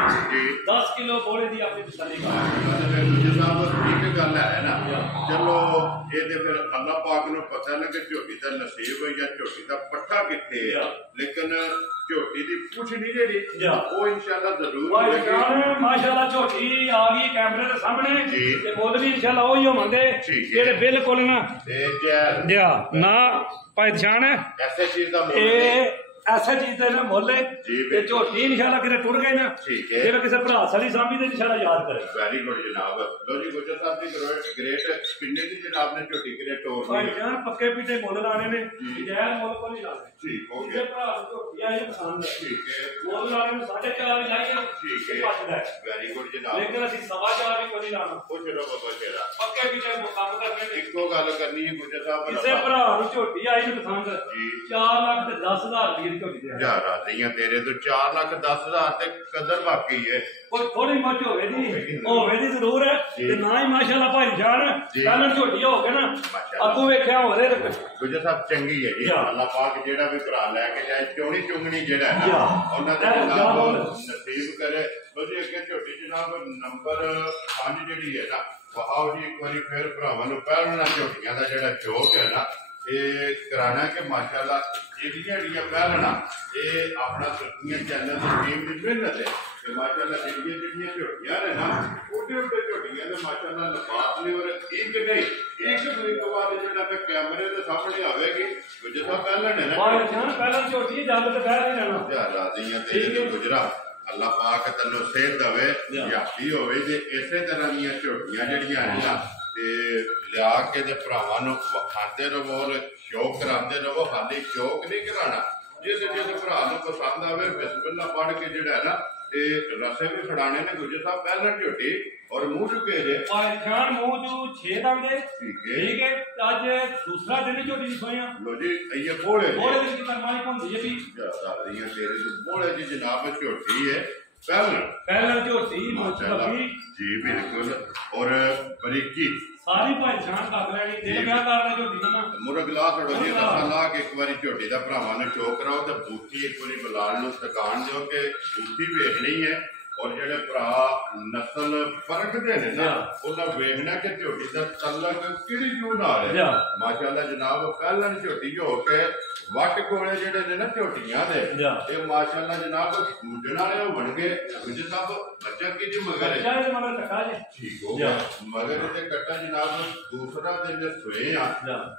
10 ਕਿਲੋ ਬੋਲੇ ਦੀ ਆਪਣੀ ਤਸੱਲੀ ਕਰ ਫਿਰ ਦੂਜੇ ਸਾਹਿਬ ਇੱਕ ਗੱਲ ਹੈ ਨਾ ਚਲੋ ਇਹਦੇ ਫਿਰ ਅੱਲਾਹ ਪਾਕ ਨੂੰ ਪਤਾ ਨਾ ਕਿ ਝੋਟੀ ਦਾ ਨਸੀਬ ਹੈ ਜਾਂ ਝੋਟੀ ਦਾ ਪੱਠਾ ਕਿੱਥੇ ਹੈ ਲੇਕਿਨ ਝੋਟੀ ਦੀ ਪੁੱਛ ਨਹੀਂ ਜਿਹੜੀ ਉਹ ਇਨਸ਼ਾਅੱਲਾ ਜ਼ਰੂਰ ਹੋਵੇਗੀ ਮਾਸ਼ਾਅੱਲਾ ਝੋਟੀ ਆ ਗਈ ਕੈਮਰੇ ਦੇ ਸਾਹਮਣੇ ਤੇ ਮੁੱਲ ਵੀ ਇਨਸ਼ਾਅੱਲਾ ਉਹੀ ਹੋਵਾਂਗੇ ਜਿਹੜੇ ਬਿਲਕੁਲ ਨਾ ਤੇ ਜੈ ਨਾ ਭਾਈ ਨਿਸ਼ਾਨ ਐਸੇ ਚੀਜ਼ ਦਾ ਮੁੱਲ ਇਹ ਐਸਾ ਚੀਜ਼ ਦਾ ਮੁੱਲ ਹੈ ਤੇ ਝੋਟੀ ਇਨਸ਼ਾਅੱਲਾ ਕਿਤੇ ਟੁੱਟ ਗਏ ਨਾ ਠੀਕ ਹੈ ਜੇ ਕਿਸੇ ਭਰਾ ਸਲੀ ਸਾਂਭੀ ਤੇ ਇਨਸ਼ਾਅੱਲਾ ਯਾਦ ਕਰੇ ਵੈਰੀ ਗੁੱਡ ਜਨਾਬ ਲੋ ਜੀ ਗੁੱਜਰ ਸਾਹਿਬ ਦੀ ਗ੍ਰੇਟ ਕਿੰਨੇ ਦੀ ਜਨਾਬ ਨੇ ਝੋਟੀ ਕਿਰੇ ਤੋੜ ਭਾਈ ਜਾਨ ਪੱਕੇ ਪੀਟੇ ਮੁੱਲ ਲਾਣੇ ਨੇ ਜੈਲ ਮੁੱਲ ਕੋਲ ਨਹੀਂ ਲਾਣੇ ਠੀਕ ਹੋ ਜੇ ਗਿਆ ਭਰਾ ਨੂੰ ਝੋਟੀ ਆਈ ਪਸੰਦ ਹੈ ਠੀਕ ਹੈ ਮੁੱਲ ਲਾਣੇ ਨੂੰ 4.5 ਵੀ ਲਾਈਏ ਠੀਕ ਹੈ ਪੱਜਦਾ ਵੈਰੀ ਗੁੱਡ ਜਨਾਬ ਲੇਕਿਨ ਅਸੀਂ 4.5 ਵੀ ਕੋਈ ਨਹੀਂ ਲਾਣਾ ਉਹ ਚਲੋ ਬਾਬਾ ਤੇਰਾ ਪੱਕੇ ਪੀਟੇ ਕੰਮ ਕਰਨੇ ਨੇ ਇੱਕੋ ਗੱਲ ਕਰਨੀ ਹੈ ਗੁੱਜਰ ਸਾਹਿਬ ਕਿਸੇ ਭਰਾ ਨੂੰ ਝੋਟੀ ਆਈ ਨੂੰ ਪਸੰਦ ਜੀ 4 ਲੱਖ ਤੇ 10,000 ਰੁਪਏ ਦੀ ਝੋਟੀ ਦੇ ਯਾਰ ਆਦੀਆਂ ਤੇਰੇ ਤੋਂ 4,10,000 ਤੇ ਕਦਰ ਬਾਕੀ ਹੈ ਕੋਈ ਥੋੜੀ ਮੱਝ ਹੋਵੇ ਦੀ ਜ਼ਰੂਰ ਹੈ ਤੇ ਨਾ ਹੀ ਮਾਸ਼ਾਅੱਲਾ ਭਾਈ ਜਾਨ ਪਹਿਲਾਂ ਝੋਟੀ ਹੋ ਕੇ ਨਾ ਅੱਗੋਂ ਵੇਖਿਆ ਹੋਵੇ ਗੁੱਜਰ ਸਾਹਿਬ ਚੰਗੀ ਹੈ ਜੀ ਅੱਲਾਹ ਪਾਕ ਜਿਹੜਾ ਵੀ ਭਰਾ ਲੈ ਕੇ ਜਾਏ ਚੋਣੀ ਚੁੰਗਣੀ ਜਿਹੜਾ ਹੈ ਨਾ ਉਹਨਾਂ ਦੇ ਨਾਲ ਨਸੀਬ ਕਰੇ ਤੁਸੀਂ ਅੱਗੇ ਝੋਟੀ ਜਨਾਬ ਨੰਬਰ 5 ਜਿਹੜੀ ਹੈ ਨਾ ਵਾਹ ਜੀ ਇੱਕ ਵਾਰੀ ਫਿਰ ਭਰਾਵਾਂ ਨੂੰ ਪਹਿਲਾਂ ਝੋਟੀਆਂ ਦਾ ਜਿਹੜਾ ਸ਼ੌਕ ਹੈ ਨਾ ਇਹ ਕਰਾਣਾ ਕਿ ਮਾਸ਼ਾਅੱਲਾ ਜਿਹੜੀਆਂ ਪਹਿਲਣਾ ਇਹ ਆਪਣਾ ਸੁਰਖੀਆਂ ਚੈਨਲ ਦੀ ਟੀਮ ਦੀ ਮਿਹਨਤ ਹੈ ਕਿ ਮਾਸ਼ਾਅੱਲਾ ਜਿਹੜੀਆਂ ਝੋਟੀਆਂ ਨੇ ਨਾ ਉਹਦੇ ਝੋਟੀਆਂ ਦੇ ਮਾਸ਼ਾਅੱਲਾ ਲਫਾਫ ਨੇ ਔਰ ਇੱਕ ਨਹੀਂ ਇੱਕ ਦੂਜੇ ਤੋਂ ਬਾਅਦ ਜਿਹੜਾ ਕਿ ਕੈਮਰੇ ਦੇ ਸਾਹਮਣੇ ਆਵੇਗੀ ਜਿੱਦਾਂ ਪਹਿਲਣ ਹੈ ਨਾ ਪਹਿਲਾਂ ਝੋਟੀ ਜੱਗ ਤੇ ਬਹਿ ਨਹੀਂ ਜਾਣਾ ਯਾਰ ਰਾਜ਼ੀਆਂ ਤੇਰੇ ਤੋਂ ਗੁਜਰਾ ਅੱਲਾਹ ਪਾਕ ਤੈਨੂੰ ਸਿਹਤ ਦੇਵੇ ਯਾਦੀ ਹੋਵੇ ਤੇ ਇਸੇ ਤਰ੍ਹਾਂ ਦੀਆਂ ਝੋਟੀਆਂ ਜਿਹੜੀਆਂ ਨੇ ਨਾ ਤੇ ਲਿਆ ਕੇ ਦੇ ਭਰਾਵਾਂ ਨੂੰ ਵਿਖਾਉਂਦੇ ਰਹੋ ਔਰ ਸ਼ੌਕ ਕਰਾਉਂਦੇ ਰਹੋ ਹਾਲੀ ਸ਼ੌਕ ਨਹੀਂ ਕਰਾਉਣਾ ਜਿਸ ਭਰਾ ਨੂੰ ਪਸੰਦ ਆਵੇ ਬਿਸਮਿਲ੍ਲਾ ਪੜ੍ਹ ਕੇ ਜਿਹੜਾ ਹੈ ਨਾ ਤੇ ਰਸੇ ਵੀ ਫੜਾਣੇ ਨੇ ਗੁੱਜਰ ਸਾਹਿਬ ਪਹਿਲਾਂ ਝੋਟੀ ਔਰ ਮੂੰਹ ਚੁੱਕੇ ਜੇ ਜਾਨ ਮੂੰਹ ਚੋਂ 6 ਦੰਦੇ ਠੀਕ ਹੈ ਅੱਜ ਦੂਸਰਾ ਦਿਨ ਝੋਟੀ ਦੀ ਸੋਈਆਂ ਲੋ ਜੀ ਇਹ ਬੋਲੇ ਦੀ ਕਰਮਾਈ ਹੁੰਦੀ ਹੈ ਵੀ ਜਿਆਦਾ ਤੇਰੇ ਤੋਂ ਬੋਲੇ ਜੀ ਜਨਾਬ ਝੋਟੀ ਹੈ ਪਹਿਲਾਂ ਝੋਟੀ ਮਾਸ਼ਾਅੱਲਾ ਜੀ ਬਿਲਕੁਲ ਔਰ ਬਰੀਕੀ ਸਾਰੀ ਭਾਈ ਜਾਨ ਕਰ ਲੈਣੀ ਦਿਲ ਵਿਆਹ ਕਰਨਾ ਝੋਟੀ ਨਾ ਮੁਰ ਗਲਾਸ ਥੋੜਾ ਜਿਹਾ ਲਾ ਕੇ ਇੱਕ ਵਾਰੀ ਝੋਟੀ ਦਾ ਭਰਾਵਾਂ ਨੂੰ ਚੋਕ ਕਰਾਓ ਤੇ ਬੂਟੀ ਇੱਕ ਵਾਰੀ ਬਲਾਲ ਨੂੰ ਤਕਾਨ ਦਿਓ ਕਿ ਬੂਟੀ ਵੇਖਣੀ ਹੈ ਔਰ ਜਿਹੜੇ ਭਰਾ ਨਸਲ ਪਰਖਦੇ ਨੇ ਨਾ ਉਹਨਾਂ ਵੇਖਣਾ ਕਿ ਝੋਟੀ ਦਾ ਤਲਕ ਕਿਹੜੀ ਜੂ ਨਾਲ ਹੈ ਮਾਸ਼ਾਅੱਲਾ ਜਨਾਬ ਪਹਿਲਾਂ ਝੋਟੀ ਹੋ ਕੇ ਵੱਟ ਕੋਲੇ ਜਿਹੜੇ ਨੇ ਨਾ ਝੋਟੀਆਂ ਦੇ ਇਹ ਮਾਸ਼ਾਅੱਲਾ ਜਨਾਬ ਦੂਜਣ ਵਾਲੇ ਹੋਣਗੇ ਦੂਜੇ ਸਭ ਬੱਚਾ ਕਿਹਦੀ ਮਗਰ ਹੈ ਠੀਕ ਹੋ ਗਿਆ ਮਗਰ ਤੇ ਕੱਟਾ ਜਨਾਬ ਦੂਸਰਾ ਦਿਨ ਸੋਏ ਆ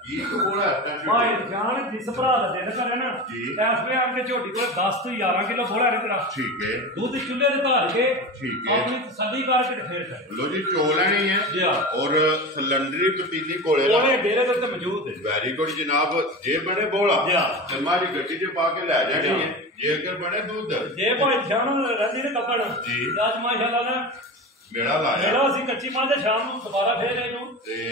ਕੀ ਕੋਲਾ ਹੈ ਭਾਈ ਜਾਨ ਜਿਸ ਭਰਾ ਦਾ ਦਿਨ ਕਰੇ ਨਾ ਇਸ ਵੇ ਆਣ ਕੇ ਝੋਟੀ ਕੋਲ 10 ਤੋਂ 11 ਕਿਲੋ ਬੋਲਾ ਨੇ ਤੇਰਾ ਠੀਕ ਹੈ ਦੁੱਧ ਚੁੱਲ੍ਹੇ ਦੇ ਘਰ ਕੇ ਠੀਕ ਹੈ ਆਪਣੀ ਤਸੱਲੀ ਕਰਕੇ ਫੇਰ ਕਰ ਲੋ ਜੀ ਚੋ ਲੈਣੀ ਹੈ ਔਰ ਸਿਲੰਡਰੀ ਪਤੀਲੀ ਕੋਲੇ ਡੇਰੇ ਦੇ ਉੱਤੇ ਮੌਜੂਦ ਹੈ ਵੈਰੀ ਗੁੱਡ ਜਨਾਬ ਜੇ ਬਣੇ ਬੋਲਾ ਤੇ ਮਾਰੀ ਗੱਡੀ 'ਚ ਪਾ ਕੇ ਲੈ ਜਾਣੀ ਹੈ ਜੇਕਰ ਬਣੇ ਦੁੱਧ ਜੇ ਭਾਈ ਜਾਨ ਰਜੀ ਦੇ ਕੱਪੜ ਜੀ ਅੱਜ ਮਾਸ਼ਾਅੱਲਾ ਨਾ ਮੇਰਾ ਲਾਇਆ ਮੇਰਾ ਅਸੀਂ ਕੱਚੀ ਮਾਂ ਦੇ ਸ਼ਾਮ ਨੂੰ ਦੁਬਾਰਾ ਫੇਰ ਇਹਨੂੰ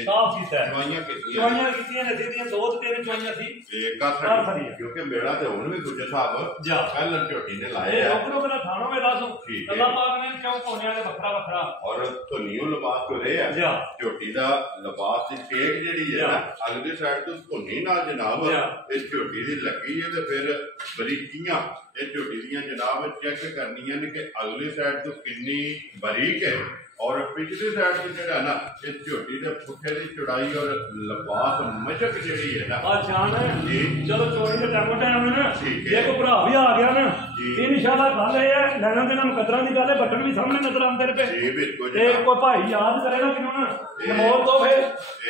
ਸਾਫ਼ ਕੀਤਾ ਚਵਾਈਆਂ ਕੀਤੀਆਂ ਨੇ ਸਿੱਧੀਆਂ 2-3 ਚਵਾਈਆਂ ਸੀ ਤੇ ਕਾਸੜੀ ਕਿਉਂਕਿ ਮੇਰਾ ਤੇ ਹੁਣ ਵੀ ਗੁੱਜਰ ਸਾਹਿਬ ਪਹਿਲਾਂ ਝੋਟੀ ਨੇ ਲਾਏ ਆ ਰੋਕਰੋ ਕਰਾ ਥਾਣੋ ਮੇ ਦੱਸੋ ਅੱਲਾਹ ਪਾਕ ਨੇ ਕਿਉਂ ਕੋਨਿਆਂ ਦੇ ਵੱਖਰਾ ਔਰ ਧੁਨੀਓ ਲਿਬਾਸ ਤੋਂ ਰਹੇ ਆ ਝੋਟੀ ਦਾ ਲਿਬਾਸ ਦੀ ਟੇਕ ਜਿਹੜੀ ਹੈ ਨਾ ਅਗਲੀ ਸਾਈਡ ਤੋਂ ਧੁਨੀ ਨਾਲ ਜਨਾਬ ਇਹ ਝੋਟੀ ਦੀ ਲੱਗੀ ਹੈ ਤੇ ਫਿਰ ਬਰੀਕੀਆਂ ਇਹ ਝੋਟੀ ਦੀਆਂ ਜਨਾਬ ਚੈੱਕ ਕਰਨੀਆਂ ਨੇ ਕਿ ਅਗਲੀ ਸਾਈਡ ਤੋਂ ਕਿੰਨੀ ਬਰੀਕ ਹੈ ਔਰ ਪਿਛਲੀ ਸਾਈਡ ਤੇ ਜਿਹੜਾ ਨਾ ਇਹ ਝੋਟੀ ਦੇ ਪੁੱਠੇ ਦੀ ਚੌੜਾਈ ਔਰ ਲਬਾਸ ਮਸ਼ਕ ਜਿਹੜੀ ਹੈ ਨਾ ਆ ਜਾਨ ਜੀ ਚਲੋ ਚੋਰੀ ਦੇ ਟਾਈਮ ਹੈ ਨਾ ਜੇ ਕੋ ਭਰਾ ਵੀ ਆ ਗਿਆ ਨਾ ਇਨਸ਼ਾਅੱਲਾ ਗੱਲ ਇਹ ਹੈ ਲੈਣਾ ਦੇਣਾ ਮੁਕੱਦਰਾਂ ਦੀ ਗੱਲ ਹੈ ਬਟਨ ਵੀ ਸਾਹਮਣੇ ਨਜ਼ਰ ਆਉਂਦੇ ਰਹੇ ਜੀ ਬਿਲਕੁਲ ਤੇ ਕੋਈ ਭਾਈ ਯਾਦ ਕਰੇਗਾ ਕਿਉਂ ਨਾ ਨਮੋਲ ਤੋਂ ਫੇ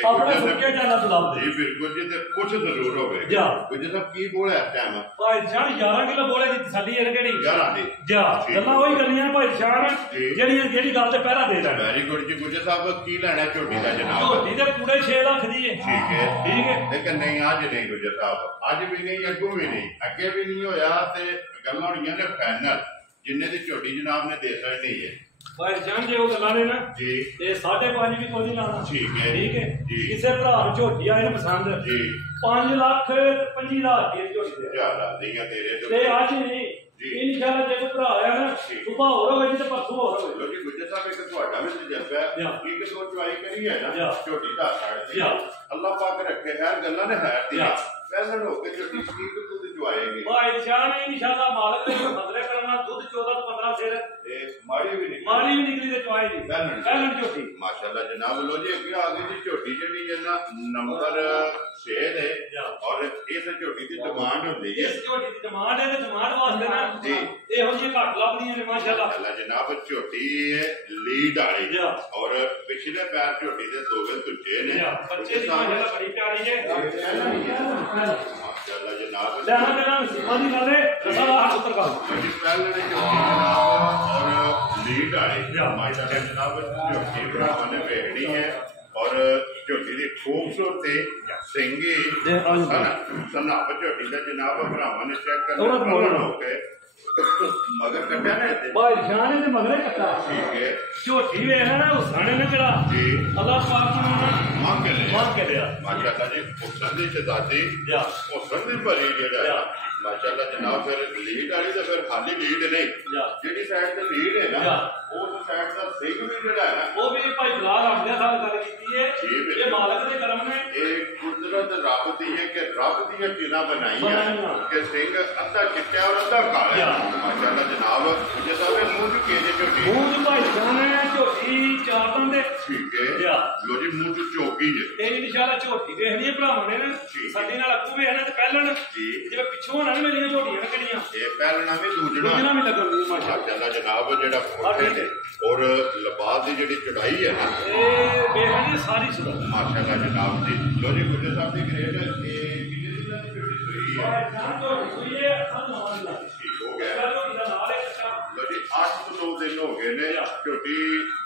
ਆਪਣੇ ਸੁੱਕੇ ਜਾਨਾ ਸਲਾਮ ਜੀ ਬਿਲਕੁਲ ਜੀ ਤੇ ਕੁਝ ਜ਼ਰੂਰ ਹੋਵੇ ਕੁਝ ਤਾਂ ਕੀ ਬੋਲਿਆ ਟਾਈਮ ਭਾਈ ਜਾਨ 11 ਕਿਲੋ ਬੋਲੇ ਦੀ ਤਸੱਲੀ ਹੈ ਕਿਹੜੀ 11 ਦੀ ਗੱਲਾਂ ਉਹੀ ਕਰਨੀਆਂ ਭਾਈ ਜਾਨ ਜਿਹੜੀ ਗੱਲ ਤੇ ਪਹਿਰਾ ਦੇ ਲੈਣਾ ਵੈਰੀ ਗੁੱਡ ਜੀ ਗੁੱਜਰ ਸਾਹਿਬ ਕੀ ਲੈਣਾ ਝੋਟੀ ਦਾ ਜਨਾਬ ਝੋਟੀ ਦੇ ਪੂਰੇ 6 ਲੱਖ ਦੀ ਹੈ ਠੀਕ ਹੈ ਠੀਕ ਹੈ ਲੇਕਿਨ ਨਹੀਂ ਅੱਜ ਨਹੀਂ ਗੁੱਜਰ ਸਾਹਿਬ ਅੱਜ ਵੀ ਨਹੀਂ ਅੱਗੋਂ ਵੀ ਨਹੀਂ ਅੱਗੇ ਵੀ ਨਹੀਂ ਹੋਇਆ ਤੇ ਗੱਲਾਂ ਹੋਣੀਆਂ ਨੇ ਫਾਈਨਲ ਜਿੰਨੇ ਦੀ ਝੋਟੀ ਜਨਾਬ ਨੇ ਦੇ ਸਕਣੀ ਹੈ ਭਾਈ ਜਾਨ ਜੇ ਉਹ ਗੱਲਾਂ ਨੇ ਨਾ ਜੀ ਤੇ 5.5 ਵੀ ਕੋਈ ਨਹੀਂ ਲਾਣਾ ਠੀਕ ਹੈ ਠੀਕ ਹੈ ਜੀ ਕਿਸੇ ਭਰਾ ਨੂੰ ਝੋਟੀ ਆਏ ਨੇ ਪਸੰਦ ਜੀ 5,25,000 ਰੁਪਏ ਝੋਟੀ ਦੇ ਜਿਆਦਾ ਦੀਆਂ ਤੇਰੇ ਤੇ ਅੱਜ ਨਹੀਂ ਇਨਸ਼ਾਅੱਲਾ ਜੇ ਕੋਈ ਭਰਾ ਆਇਆ ਨਾ ਸੁਭਾ ਹੋਰ ਹੋਵੇ ਤੇ ਪਰਸੋਂ ਹੋਰ ਹੋਵੇ ਲੋਕੀ ਗੁੱਜਰ ਸਾਹਿਬ ਇੱਕ ਤੁਹਾਡਾ ਵੀ ਤਜਰਬਾ ਹੈ ਇੱਕ ਦੋ ਚੁਆਈ ਕਰੀ ਹੈ ਨਾ ਝੋਟੀ ਦਾ ਛੱਡ ਦੀ ਅੱਲਾਹ ਪਾਕ ਰੱਖੇ ਹੈ ਗੱਲਾਂ ਨੇ ਹੈ ਦੀ ਪਹਿਲਾਂ ਹੋ ਕੇ ਝੋਟੀ ਕੀ ਦੁੱਧ ਚੁਆਏਗੀ ਭਾਈ ਜਾਨ ਇਨਸ਼ਾਅੱਲਾ ਮਾਲਕ ਨੇ ਫਜ਼ਲੇ ਕਰਨਾ ਦੁੱਧ 14 ਤੋਂ 15 ਸਿਰ ਤੇ ਮਾੜੀ ਵੀ ਨਿਕਲੀ ਤੇ ਚੁਆਈ ਦੀ ਪਹਿਲਾਂ ਝੋਟੀ ਮਾਸ਼ਾਅੱਲਾ ਜਨਾਬ ਲੋ ਜੀ ਅੱਗੇ ਆ ਗਈ ਜੀ ਝੋਟੀ ਜਿਹੜੀ ਹੈ ਨਾ ਨੰਬਰ 6 ਦੇ ਔਰ ਇਸ ਝੋਟੀ ਦੀ ਡਿਮਾਂਡ ਹੁੰਦੀ ਹੈ ਇਸ ਝੋਟੀ ਦੀ ਡਿਮਾਂਡ ਹੈ ਤੇ ਡਿਮਾਂਡ ਵਾਸਤੇ ਨਾ ਜੀ ਇਹੋ ਜਿਹੀ ਘੱਟ ਲੱਭਦੀਆਂ ਨੇ ਮਾਸ਼ਾਅੱਲਾ ਅੱਲਾ ਜਨਾਬ ਝੋਟੀ ਹੈ ਲੀਡ ਵਾਲੀ ਔਰ ਪਿਛਲੇ ਪੈਰ ਝੋਟੀ ਦੇ ਦੋ ਵੇ ਤੁੱਜੇ ਨੇ ਬੱਚੇ ਦੀ ਮਾਸ਼ਾਅੱਲਾ ਬੜੀ ਪਿਆਰੀ ਹੈ ਮਾਸ਼ਾਅੱਲਾ ਜਨਾਬ ਲੈਣਾ ਦੇਣਾ ਸਿਫਾਦੀ ਗੱਲ ਹੈ ਰਸਾ ਹੱਥ ਉੱਤਰ ਕਰ ਜੀ ਪਹਿਲੇ ਨੇ ਝੋਟੀ ਜਨਾਬ ਔਰ ਲੀਡ ਵਾਲੀ ਮਾਸ਼ਾਅੱਲਾ ਜਨਾਬ ਝੋਟੀ ਭਰਾਵਾਂ ਨੇ ਵੇਖਣੀ ਹੈ ਔਰ ਝੋਟੀ ਦੀ ਖੂਬਸੂਰਤੀ ਸਿੰਗੀ ਸਨਾਪ ਝੋਟੀ ਦਾ ਜਨਾਬ ਭਰਾਵਾਂ ਨੇ ਚੈੱਕ ਕਰਨਾ ਹੋ ਕੇ ਮਗਰ ਕੱਟਿਆ ਨਾ ਇੱਥੇ ਭਾਈ ਸ਼ਾਨ ਨੇ ਮਗਰੇ ਕੱਟਾ ਠੀਕ ਹੈ ਝੋਟੀ ਵੇਖ ਨਾ ਹੁਸਨ ਨੇ ਜਿਹੜਾ ਜੀ ਅੱਲਾਹ ਪਾਕ ਨੂੰ ਮੰਗ ਕੇ ਲਿਆ ਮਾਸ਼ਾਅੱਲਾ ਜੀ ਹੁਸਨ ਦੀ ਸ਼ਹਜ਼ਾਦੀ ਹੁਸਨ ਦੀ ਭਰੀ ਜਿਹੜਾ ਮਾਸ਼ਾਅੱਲਾ ਜਨਾਬ ਫਿਰ ਲੀਡ ਵਾਲੀ ਤਾਂ ਫਿਰ ਖਾਲੀ ਲੀਡ ਨਹੀਂ ਜਿਹੜੀ ਸਾਈਡ ਤੇ ਲੀਡ ਹੈ ਨਾ ਉਸ ਸਾਈਡ ਦਾ ਸਿੰਘ ਵੀ ਜਿਹੜਾ ਹੈ ਨਾ ਉਹ ਵੀ ਭਾਈ ਬਲਾਲ ਆਉਂਦਿਆਂ ਸਾਹਿਬ ਗੱਲ ਕੀਤੀ ਹੈ ਇਹ ਮਾਲਕ ਦੇ ਕਰਮ ਨੇ ਇਹ ਕੁਦਰਤ ਰੱਬ ਦੀ ਹੈ ਕਿ ਰੱਬ ਦੀਆਂ ਚੀਜ਼ਾਂ ਬਣਾਈਆਂ ਕਿ ਸਿੰਘ ਅੱਧਾ ਚਿੱਟਾ ਔਰ ਅੱਧਾ ਕਾਲਾ ਮਾਸ਼ਾਅੱਲਾ ਜਨਾਬ ਜੇ ਸਾਹਿਬ ਮੂੰਹ ਚ ਕੇ ਜੇ ਝੋਟੀ ਮੂੰਹ ਚ ਭਾਈ ਜਾਨ ਝੋਟੀ ਚਾਰ ਦੰਦ ਠੀਕ ਹੈ ਲੋ ਜੀ ਮੂੰਹ ਚ ਝੋਕੀ ਜੇ ਤੇ ਇਨਸ਼ਾਅੱਲਾ ਝੋਟੀ ਵੇਖਣੀ ਹੈ ਭਰਾਵਾਂ ਨੇ ਨਾ ਸਾਡੀ ਨਾਲ ਅੱਗੂ ਵੇਖਣਾ ਤੇ ਪਹਿਲਣ ਜਿਵੇਂ ਪਿੱਛੋਂ ਨਾ ਮੇਰੀਆਂ ਝੋਟੀਆਂ ਨੇ ਕਿਹੜੀਆਂ ਇਹ ਪਹਿਲਣਾ ਵੀ ਦੂਜਣਾ ਵੀ ਲੱਗਣਗੀਆਂ ਮਾਸ਼ਾਅੱਲਾ ਜਨਾਬ ਜਿਹੜਾ ਫੋਟੇ ਨੇ ਔਰ ਲਬਾਸ ਦੀ ਜਿਹੜੀ ਚੜਾਈ ਹੈ ਨਾ ਇਹ ਵੇਖਣੀ ਸਾਰੀ ਸੁਣਾ ਮਾਸ਼ਾਅੱਲਾ ਜਨਾਬ ਜੀ ਲੋ ਜੀ ਗੁੱਜਰ ਸਾਹਿਬ ਦੀ ਗ੍ਰੇਡ ਇਹ ਕਿੰਨੇ ਦਿਨਾਂ ਦੀ ਝੋਟੀ ਸੋਈ ਹੈ ਜਾਨ ਝੋਟੀ ਸੋਈ ਹੈ ਅਸਾਂ ਨਵਾਂ ਲਾ ਠੀਕ ਹੋ ਗਿਆ ਝੋਟੀ ਦਾ ਨਾਲ ਹੈ ਕੱਚਾ ਲੋ ਜੀ 8 ਤੋਂ 9 ਦਿਨ ਹੋ ਗਏ ਨੇ ਝੋਟੀ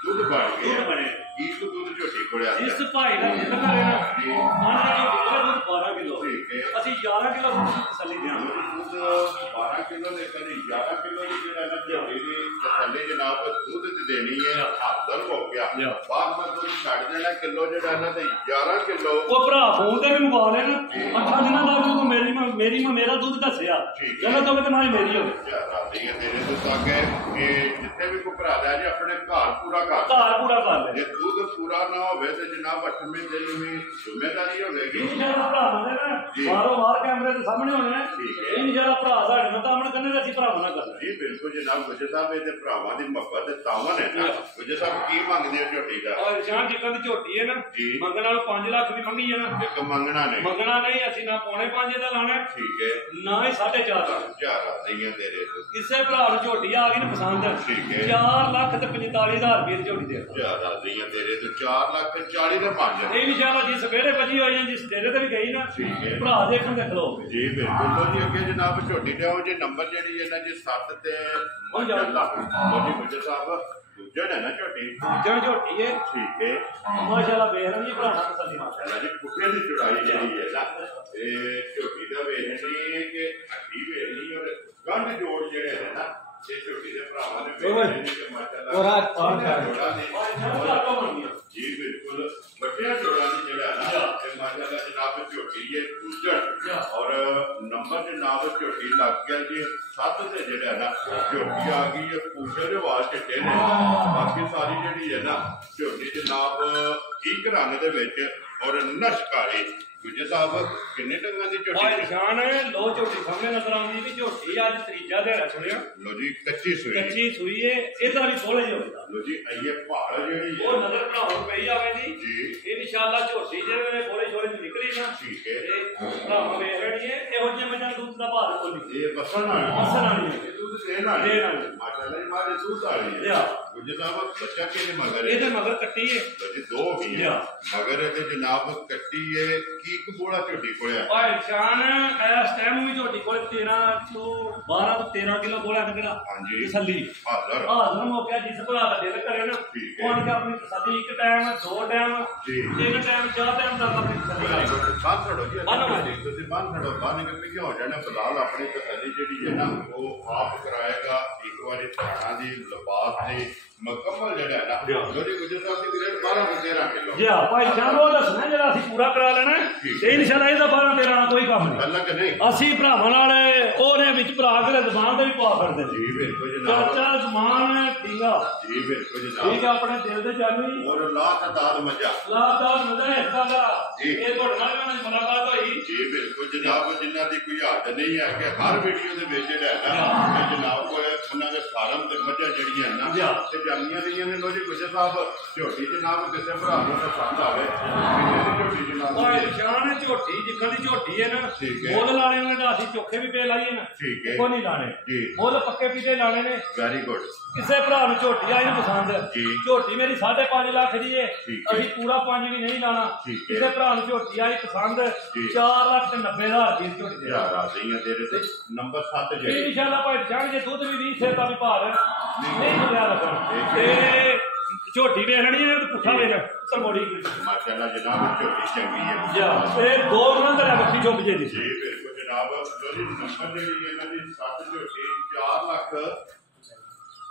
ਦੁੱਧ ਬਣ ਗਈ ਦੁੱਧ ਬਣੇ ਕੀ ਦੁੱਧ ਝੋਟੀ ਕੋਲਿਆ ਇਸ ਭਾਈ ਦਾ ਜਿੰਨਾ ਕਰੇ ਨਾ ਮੰਨ ਕੇ ਦੁੱਧ 12 ਕਿਲੋ ਠੀਕ ਹੈ ਅਸੀਂ 11 ਕਿਲੋ ਦੁੱਧ ਤਸੱਲੀ ਦਿਆਂਗੇ ਦੁੱਧ 12 ਕਿਲੋ ਦੇ ਕਰੀ 11 ਕਿਲੋ ਦੀ ਜਿਹੜਾ ਨਾ ਝੋਟੀ ਦੀ ਤਸੱਲੀ ਜਨਾਬ ਦੁੱਧ ਤੇ ਦੇਣੀ ਹੈ ਹਾਜ਼ਰ ਹੋ ਗਿਆ ਬਾਅਦ ਦੁੱਧ ਛੱਡ ਦੇਣਾ ਕਿਲੋ ਜਿਹੜਾ ਨਾ ਤੇ 11 ਕਿਲੋ ਉਹ ਭਰਾ ਫੋਨ ਤੇ ਵੀ ਮੰਗਵਾ ਲੈਣ 8 ਦਿਨਾਂ ਦਾ ਜਦੋਂ ਮੇਰਾ ਦੁੱਧ ਦੱਸਿਆ ਕਹਿੰਦਾ ਤਾਂ ਤੇ ਮਾਰੀ ਮੇਰੀ ਹੋਵੇ ਰਾਤੀਆਂ ਤੇਰੇ ਤੋਂ ਤੱਕ ਹੈ ਕਿ ਜਿੱਥੇ ਵੀ ਕੋਈ ਭਰਾ ਲੈ ਜੇ ਆਪਣੇ ਘਰ ਪੂਰਾ ਕਰ ਲੈ ਜੇ ਦੁੱਧ ਪੂਰਾ ਨਾ ਹੋਵੇ ਤੇ ਜਨਾਬ 8ਵੇਂ ਦਿਨ ਵੀ ਜ਼ਿੰਮੇਵਾਰੀ ਹੋਵੇਗੀ ਬਾਹਰੋਂ ਬਾਹਰ ਕੈਮਰੇ ਦੇ ਸਾਹਮਣੇ ਹੋਣੇ ਇਹ ਜਿਹੜਾ ਭਰਾ ਸਾਡੇ ਨਾਲ ਤਾਂ ਅਮਨ ਕਰਨੇ ਤੇ ਅਸੀਂ ਭਰਾਵਾਂ ਨਾਲ ਕਰਨਾ ਜੀ ਬਿਲਕੁਲ ਜਨਾਬ ਗੁੱਜਰ ਸਾਹਿਬ ਇਹ ਤੇ ਭਰਾਵਾਂ ਦੀ ਮੁਹੱਬਤ ਤੇ ਤਾਵਨ ਹੈ ਨਾ ਗੁੱਜਰ ਸਾਹਿਬ ਕੀ ਮੰਗਦੇ ਹੋ ਝੋਟੀ ਦਾ ਔਰ ਜਾਨ ਜਿੱਦਾਂ ਦੀ ਝੋਟੀ ਹੈ ਨਾ ਮੰਗਣ ਨਾਲ 5 ਲੱਖ ਦੀ ਮੰਗੀ ਹੈ ਨਾ ਇੱਕ ਮੰਗਣਾ ਨਹੀਂ ਅਸੀਂ ਨਾ ਪੌਣੇ 5 ਦਾ ਲਾਣਾ ਠੀਕ ਹੈ ਨਾ ਹੀ 4.5 ਦਾ ਦਈਆਂ ਤੇਰੇ ਤੋਂ ਕਿਸੇ ਭਰਾ ਨੂੰ ਝੋਟੀ ਆ ਗਈ ਨਾ ਪਸੰਦ ਠੀਕ ਹੈ 4 ਲੱਖ ਤੇ 45,000 ਰੁਪਏ ਦੀ ਝੋਟੀ ਦੇ ਦਈਆਂ ਤੇਰੇ ਤੋਂ 4 ਲੱਖ 40 ਦੇ 5 ਇਹ ਇਨਸ਼ਾਅੱਲਾ ਜੀ ਸਵੇਰੇ ਵਜੀ ਹੋਈ ਹੈ ਜਿਸ ਡੇਰੇ ਤੇ ਵੀ ਗਈ ਨਾ ਭਰਾ ਦੇਖਣ ਦੇ ਖਲੋ ਜੀ ਬਿਲਕੁਲ ਲੋ ਜੀ ਅੱਗੇ ਜਨਾਬ ਝੋਟੀ ਦੇ ਉਹ ਜੇ ਨੰਬਰ ਜਿਹੜੀ ਹੈ ਨਾ ਜੀ 7 ਤੇ ਮਾਸ਼ਾਅੱਲਾ ਲੋ ਜੀ ਗੁੱਜਰ ਸਾਹਿਬ ਦੂਜਣ ਹੈ ਨਾ ਝੋਟੀ ਹੈ ਠੀਕ ਹੈ ਮਾਸ਼ਾਅੱਲਾ ਵੇਖ ਰਹੀ ਭਰਾ ਨਾਲ ਤਸੱਲੀ ਮਾਸ਼ਾਅੱਲਾ ਜੀ ਕੁੱਤੇ ਦੀ ਚੜਾਈ ਜਿਹੜੀ ਹੈ ਨਾ ਇਹ ਝੋਟੀ ਦਾ ਵੇਖਣੀ ਹੈ ਕਿ ਹੱਡੀ ਵੇਖਣੀ ਔਰ ਗੰਢ ਜੋੜ ਜਿਹੜੇ ਹੈ ਨਾ ਇਹ ਝੋਟੀ ਦੇ ਭਰਾਵਾਂ ਨੇ ਵੇਖਣੀ ਕਿ ਮਾਸ਼ਾਅੱਲਾ ਜੀ ਬਿਲਕੁਲ ਵੱਡਿਆਂ ਜੋੜਾਂ ਦੀ ਜਿਹੜਾ ਨਾ ਇਹ ਮਾਸ਼ਾਅੱਲਾ ਜਨਾਬ ਝੋਟੀ ਹੈ ਦੂਜਣ ਔਰ ਨੰਬਰ ਜਨਾਬ ਝੋਟੀ ਲੱਗ ਗਿਆ ਜੀ 7 ਤੇ ਜਿਹੜਾ ਨਾ ਝੋਟੀ ਆ ਗਈ ਹੈ ਪੂਛੇ ਦੇ ਵਾਲ ਚਿੱਟੇ ਨੇ ਬਾਕੀ ਸਾਰੀ ਜਿਹੜੀ ਹੈ ਨਾ ਝੋਟੀ ਜਨਾਬ ਇੱਕ ਰੰਗ ਦੇ ਵਿੱਚ ਔਰ ਨਸ਼ਕਾਰੀ ਗੁੱਜਰ ਸਾਹਿਬ ਕਿੰਨੇ ਟੰਗਾਂ ਦੀ ਝੋਟੀ ਭਾਈ ਜਾਨ ਲੋ ਝੋਟੀ ਸਾਹਮਣੇ ਨਜ਼ਰ ਆਉਂਦੀ ਵੀ ਝੋਟੀ ਅੱਜ ਤੀਜਾ ਦਿਹਾੜਾ ਸੁਣਿਆ ਲੋ ਜੀ ਕੱਚੀ ਸੂਈ ਹੈ ਇਹਦਾ ਵੀ ਥੋੜੇ ਜਿਹਾ ਹੋਵੇਗਾ ਲੋ ਜੀ ਆਈਏ ਪਹਾੜ ਜਿਹੜੀ ਹੈ ਉਹ ਨਜ਼ਰ ਬਣਾਉਣ ਪਈ ਆਵੇ ਜੀ ਇਹ ਇਨਸ਼ਾਅੱਲਾ ਝੋਟੀ ਜਿਹੜੇ ਥੋੜੇ ਥੋੜੇ ਨਿਕਲੀ ਨਾ ਠੀਕ ਹੈ ਇਹ ਭਰਾਵਾਂ ਵੇਖ ਰਹੀ ਹੈ ਇਹੋ ਜਿਹੇ ਮੱਝਾਂ ਦੁੱਧ ਦਾ ਭਾਰ ਕੋਲੀ ਇਹ ਬਸਣ ਵਾਲੀ ਹੈ ਦੁੱਧ ਦੇ ਨਾਲ ਦੇ ਨਾਲ ਮਾਸ਼ਾਅੱਲਾ ਮਾਰੇ दूध वाली है जनाब बच्चा के मगर ਇਹਦੇ ਮਗਰ ਕੱਟੀ ਹੈ जी दो भी है मगर ते जनाब कट्टी है की बोला झोटी कोया ਭਾਈ ਜਾਨ ਇਸ ਟਾਈਮ ਵੀ ਝੋਟੀ ਕੋਲ 13 ਤੋਂ 12 ਤੋਂ 13 ਕਿਲੋ ਬੋਲਾ ਨਿਕਲਾ ਹਾਂਜੀ ਤਸੱਲੀ ਹਾਜ਼ਰ ਮੌਕਿਆ ਜਿਸ ਭਰਾ ਦਾ ਦਿਲ ਕਰੇ ਨਾ ਹੁਣ ਕਿ ਆਪਣੀ ਤਸੱਲੀ ਇੱਕ ਟਾਈਮ ਦੋ ਟਾਈਮ ਤਿੰਨ ਟਾਈਮ ਚਾਰ ਟਾਈਮ ਤੱਕ ਆਪਣੀ ਤਸੱਲੀ बात छड़ो जी ਤੁਸੀਂ ਬੰਨ ਛੜੋ ਬਾਹਰ ਨਿਕਲ ਕੇ ਹੋ ਜਾਣਾ ਬਲਾਲ ਆਪਣੀ ਤਸੱਲੀ ਜਿਹੜੀ ਹੈ ਨਾ ਉਹ ਆਪ ਕਰਾਏਗਾ ਇੱਕ ਵਾਰੀ ਧਾਣਾ ਦੀ ਲਿਬਾਸ ਦੀ ਮੁਕੰਮਲ ਜਿਹੜਾ ਹੈ ਨਾ ਉਹਦੇ ਗੁਜਰ ਸਾਹਿਬ ਦੀ ਗ੍ਰੇਡ 12 ਤੋਂ 13 ਕਿਲੋ ਜੀ ਭਾਈ ਜਾਨ ਉਹ ਦੱਸਣਾ ਜਿਹੜਾ ਅਸੀਂ ਪੂਰਾ ਕਰਾ ਲੈਣਾ ਤੇ ਇਨਸ਼ਾਅੱਲਾ ਇਹਦਾ 12 13 ਨਾਲ ਕੋਈ ਕੰਮ ਨਹੀਂ ਅੱਲਾ ਕਿ ਨਹੀਂ ਅਸੀਂ ਭਰਾਵਾਂ ਨਾਲ ਉਹਨੇ ਵਿੱਚ ਭਰਾ ਕੇ ਜ਼ਬਾਨ ਤੇ ਵੀ ਪਾ ਕਰਦੇ ਜੀ ਬਿਲਕੁਲ ਜਨਾਬ ਚਾਚਾ ਜ਼ਮਾਨ ਠੀਕਾ ਜੀ ਬਿਲਕੁਲ ਜਨਾਬ ਠੀਕ ਹੈ ਆਪਣੇ ਦਿਲ ਦੇ ਜਾਨੀ ਔਰ ਲਾ ਤਦਾਦ ਮਜਾ ਲਾ ਤਦਾਦ ਮਜਾ ਹੈ ਸਾਡਾ ਇਹ ਤੁਹਾਡੇ ਨਾਲ ਮੇਰੀ ਮੁਲਾਕਾਤ ਹੋਈ ਜੀ ਬਿਲਕੁਲ ਜਨਾਬ ਜਿਨ੍ਹਾਂ ਦੀ ਕੋਈ ਹੱਦ ਨਹੀਂ ਹੈ ਕਿ ਹਰ ਵੀਡੀਓ ਦੇ ਵਿੱਚ ਜਿਹੜਾ ਹੈ ਨਾ ਜਨਾਬ ਕੋਲ ਉਹਨਾਂ ਦੇ ਫਾਰਮ ਤੇ ਮੱਝਾਂ ਜਿਹੜੀਆਂ ਨਾ ਤੇ ਜਾਂਦੀਆਂ ਰਹੀਆਂ ਨੇ ਲੋ ਜੀ ਗੁਜਰ ਸਾਹਿਬ ਝੋਟੀ ਜਨਾਬ ਕਿਸੇ ਭਰਾ ਨੂੰ ਪਸੰਦ ਆਵੇ ਝੋਟੀ ਜਨਾਬ ਭਾਈ ਜਾਨ ਝੋਟੀ ਜਿੱਕਣ ਦੀ ਝੋਟੀ ਹੈ ਨਾ ਮੁੱਲ ਲਾਣੇ ਨੇ ਤਾਂ ਅਸੀਂ ਚੋਖੇ ਵੀ ਪੇ ਲਾਈਏ ਨਾ ਕੋ ਨਹੀਂ ਲਾਣੇ ਮੁੱਲ ਪੱਕੇ ਪੀਤੇ ਲਾਣੇ ਨੇ ਵੈਰੀ ਗੁੱਡ ਕਿਸੇ ਭਰਾ ਨੂੰ ਝੋਟੀ ਆਈ ਨੂੰ ਪਸੰਦ ਝੋਟੀ ਮੇਰੀ 5.5 ਲੱਖ ਦੀ ਹੈ ਅਸੀਂ ਪੂਰਾ 5 ਵੀ ਨਹੀਂ ਲਾਣਾ ਕਿਸੇ ਭਰਾ ਨੂੰ ਝੋਟੀ ਆਈ ਪਸੰਦ 4,90,000 ਦੀ ਝੋਟੀ ਦੇ ਯਾਰ ਆ ਗਈਆਂ ਤੇਰੇ ਤੇ ਨੰਬਰ 7 ਜਿਹੜੀ ਇਨਸ਼ਾਅੱਲਾ ਭਾਈ ਜਾਨ ਜੇ ਦੁੱਧ ਵੀ 20 ਸੇਤਾ ਵੀ ਭਾਰ ਨਹੀਂ ਮਿਲਿਆ ਲੱਗਣਾ ਤੇ ਝੋਟੀ ਵੇਖਣੀ ਹੈ ਤੇ ਪੁੱਠਾ ਵੇਖ ਤਰਮੋੜੀ ਮਾਸ਼ਾਅੱਲਾ ਜਨਾਬ ਝੋਟੀ ਚੰਗੀ ਹੈ ਜਾ ਤੇ ਦੋ ਨੰਬਰ ਹੈ ਬੱਕੀ ਚੁੱਪ ਜੇ ਦੀ ਜੀ ਬਿਲਕੁਲ ਜਨਾਬ ਜਿਹੜੀ ਨੰਬਰ ਜਿਹੜੀ ਇਹਨਾਂ ਦੀ 7 ਝੋਟੀ 4 ਲੱਖ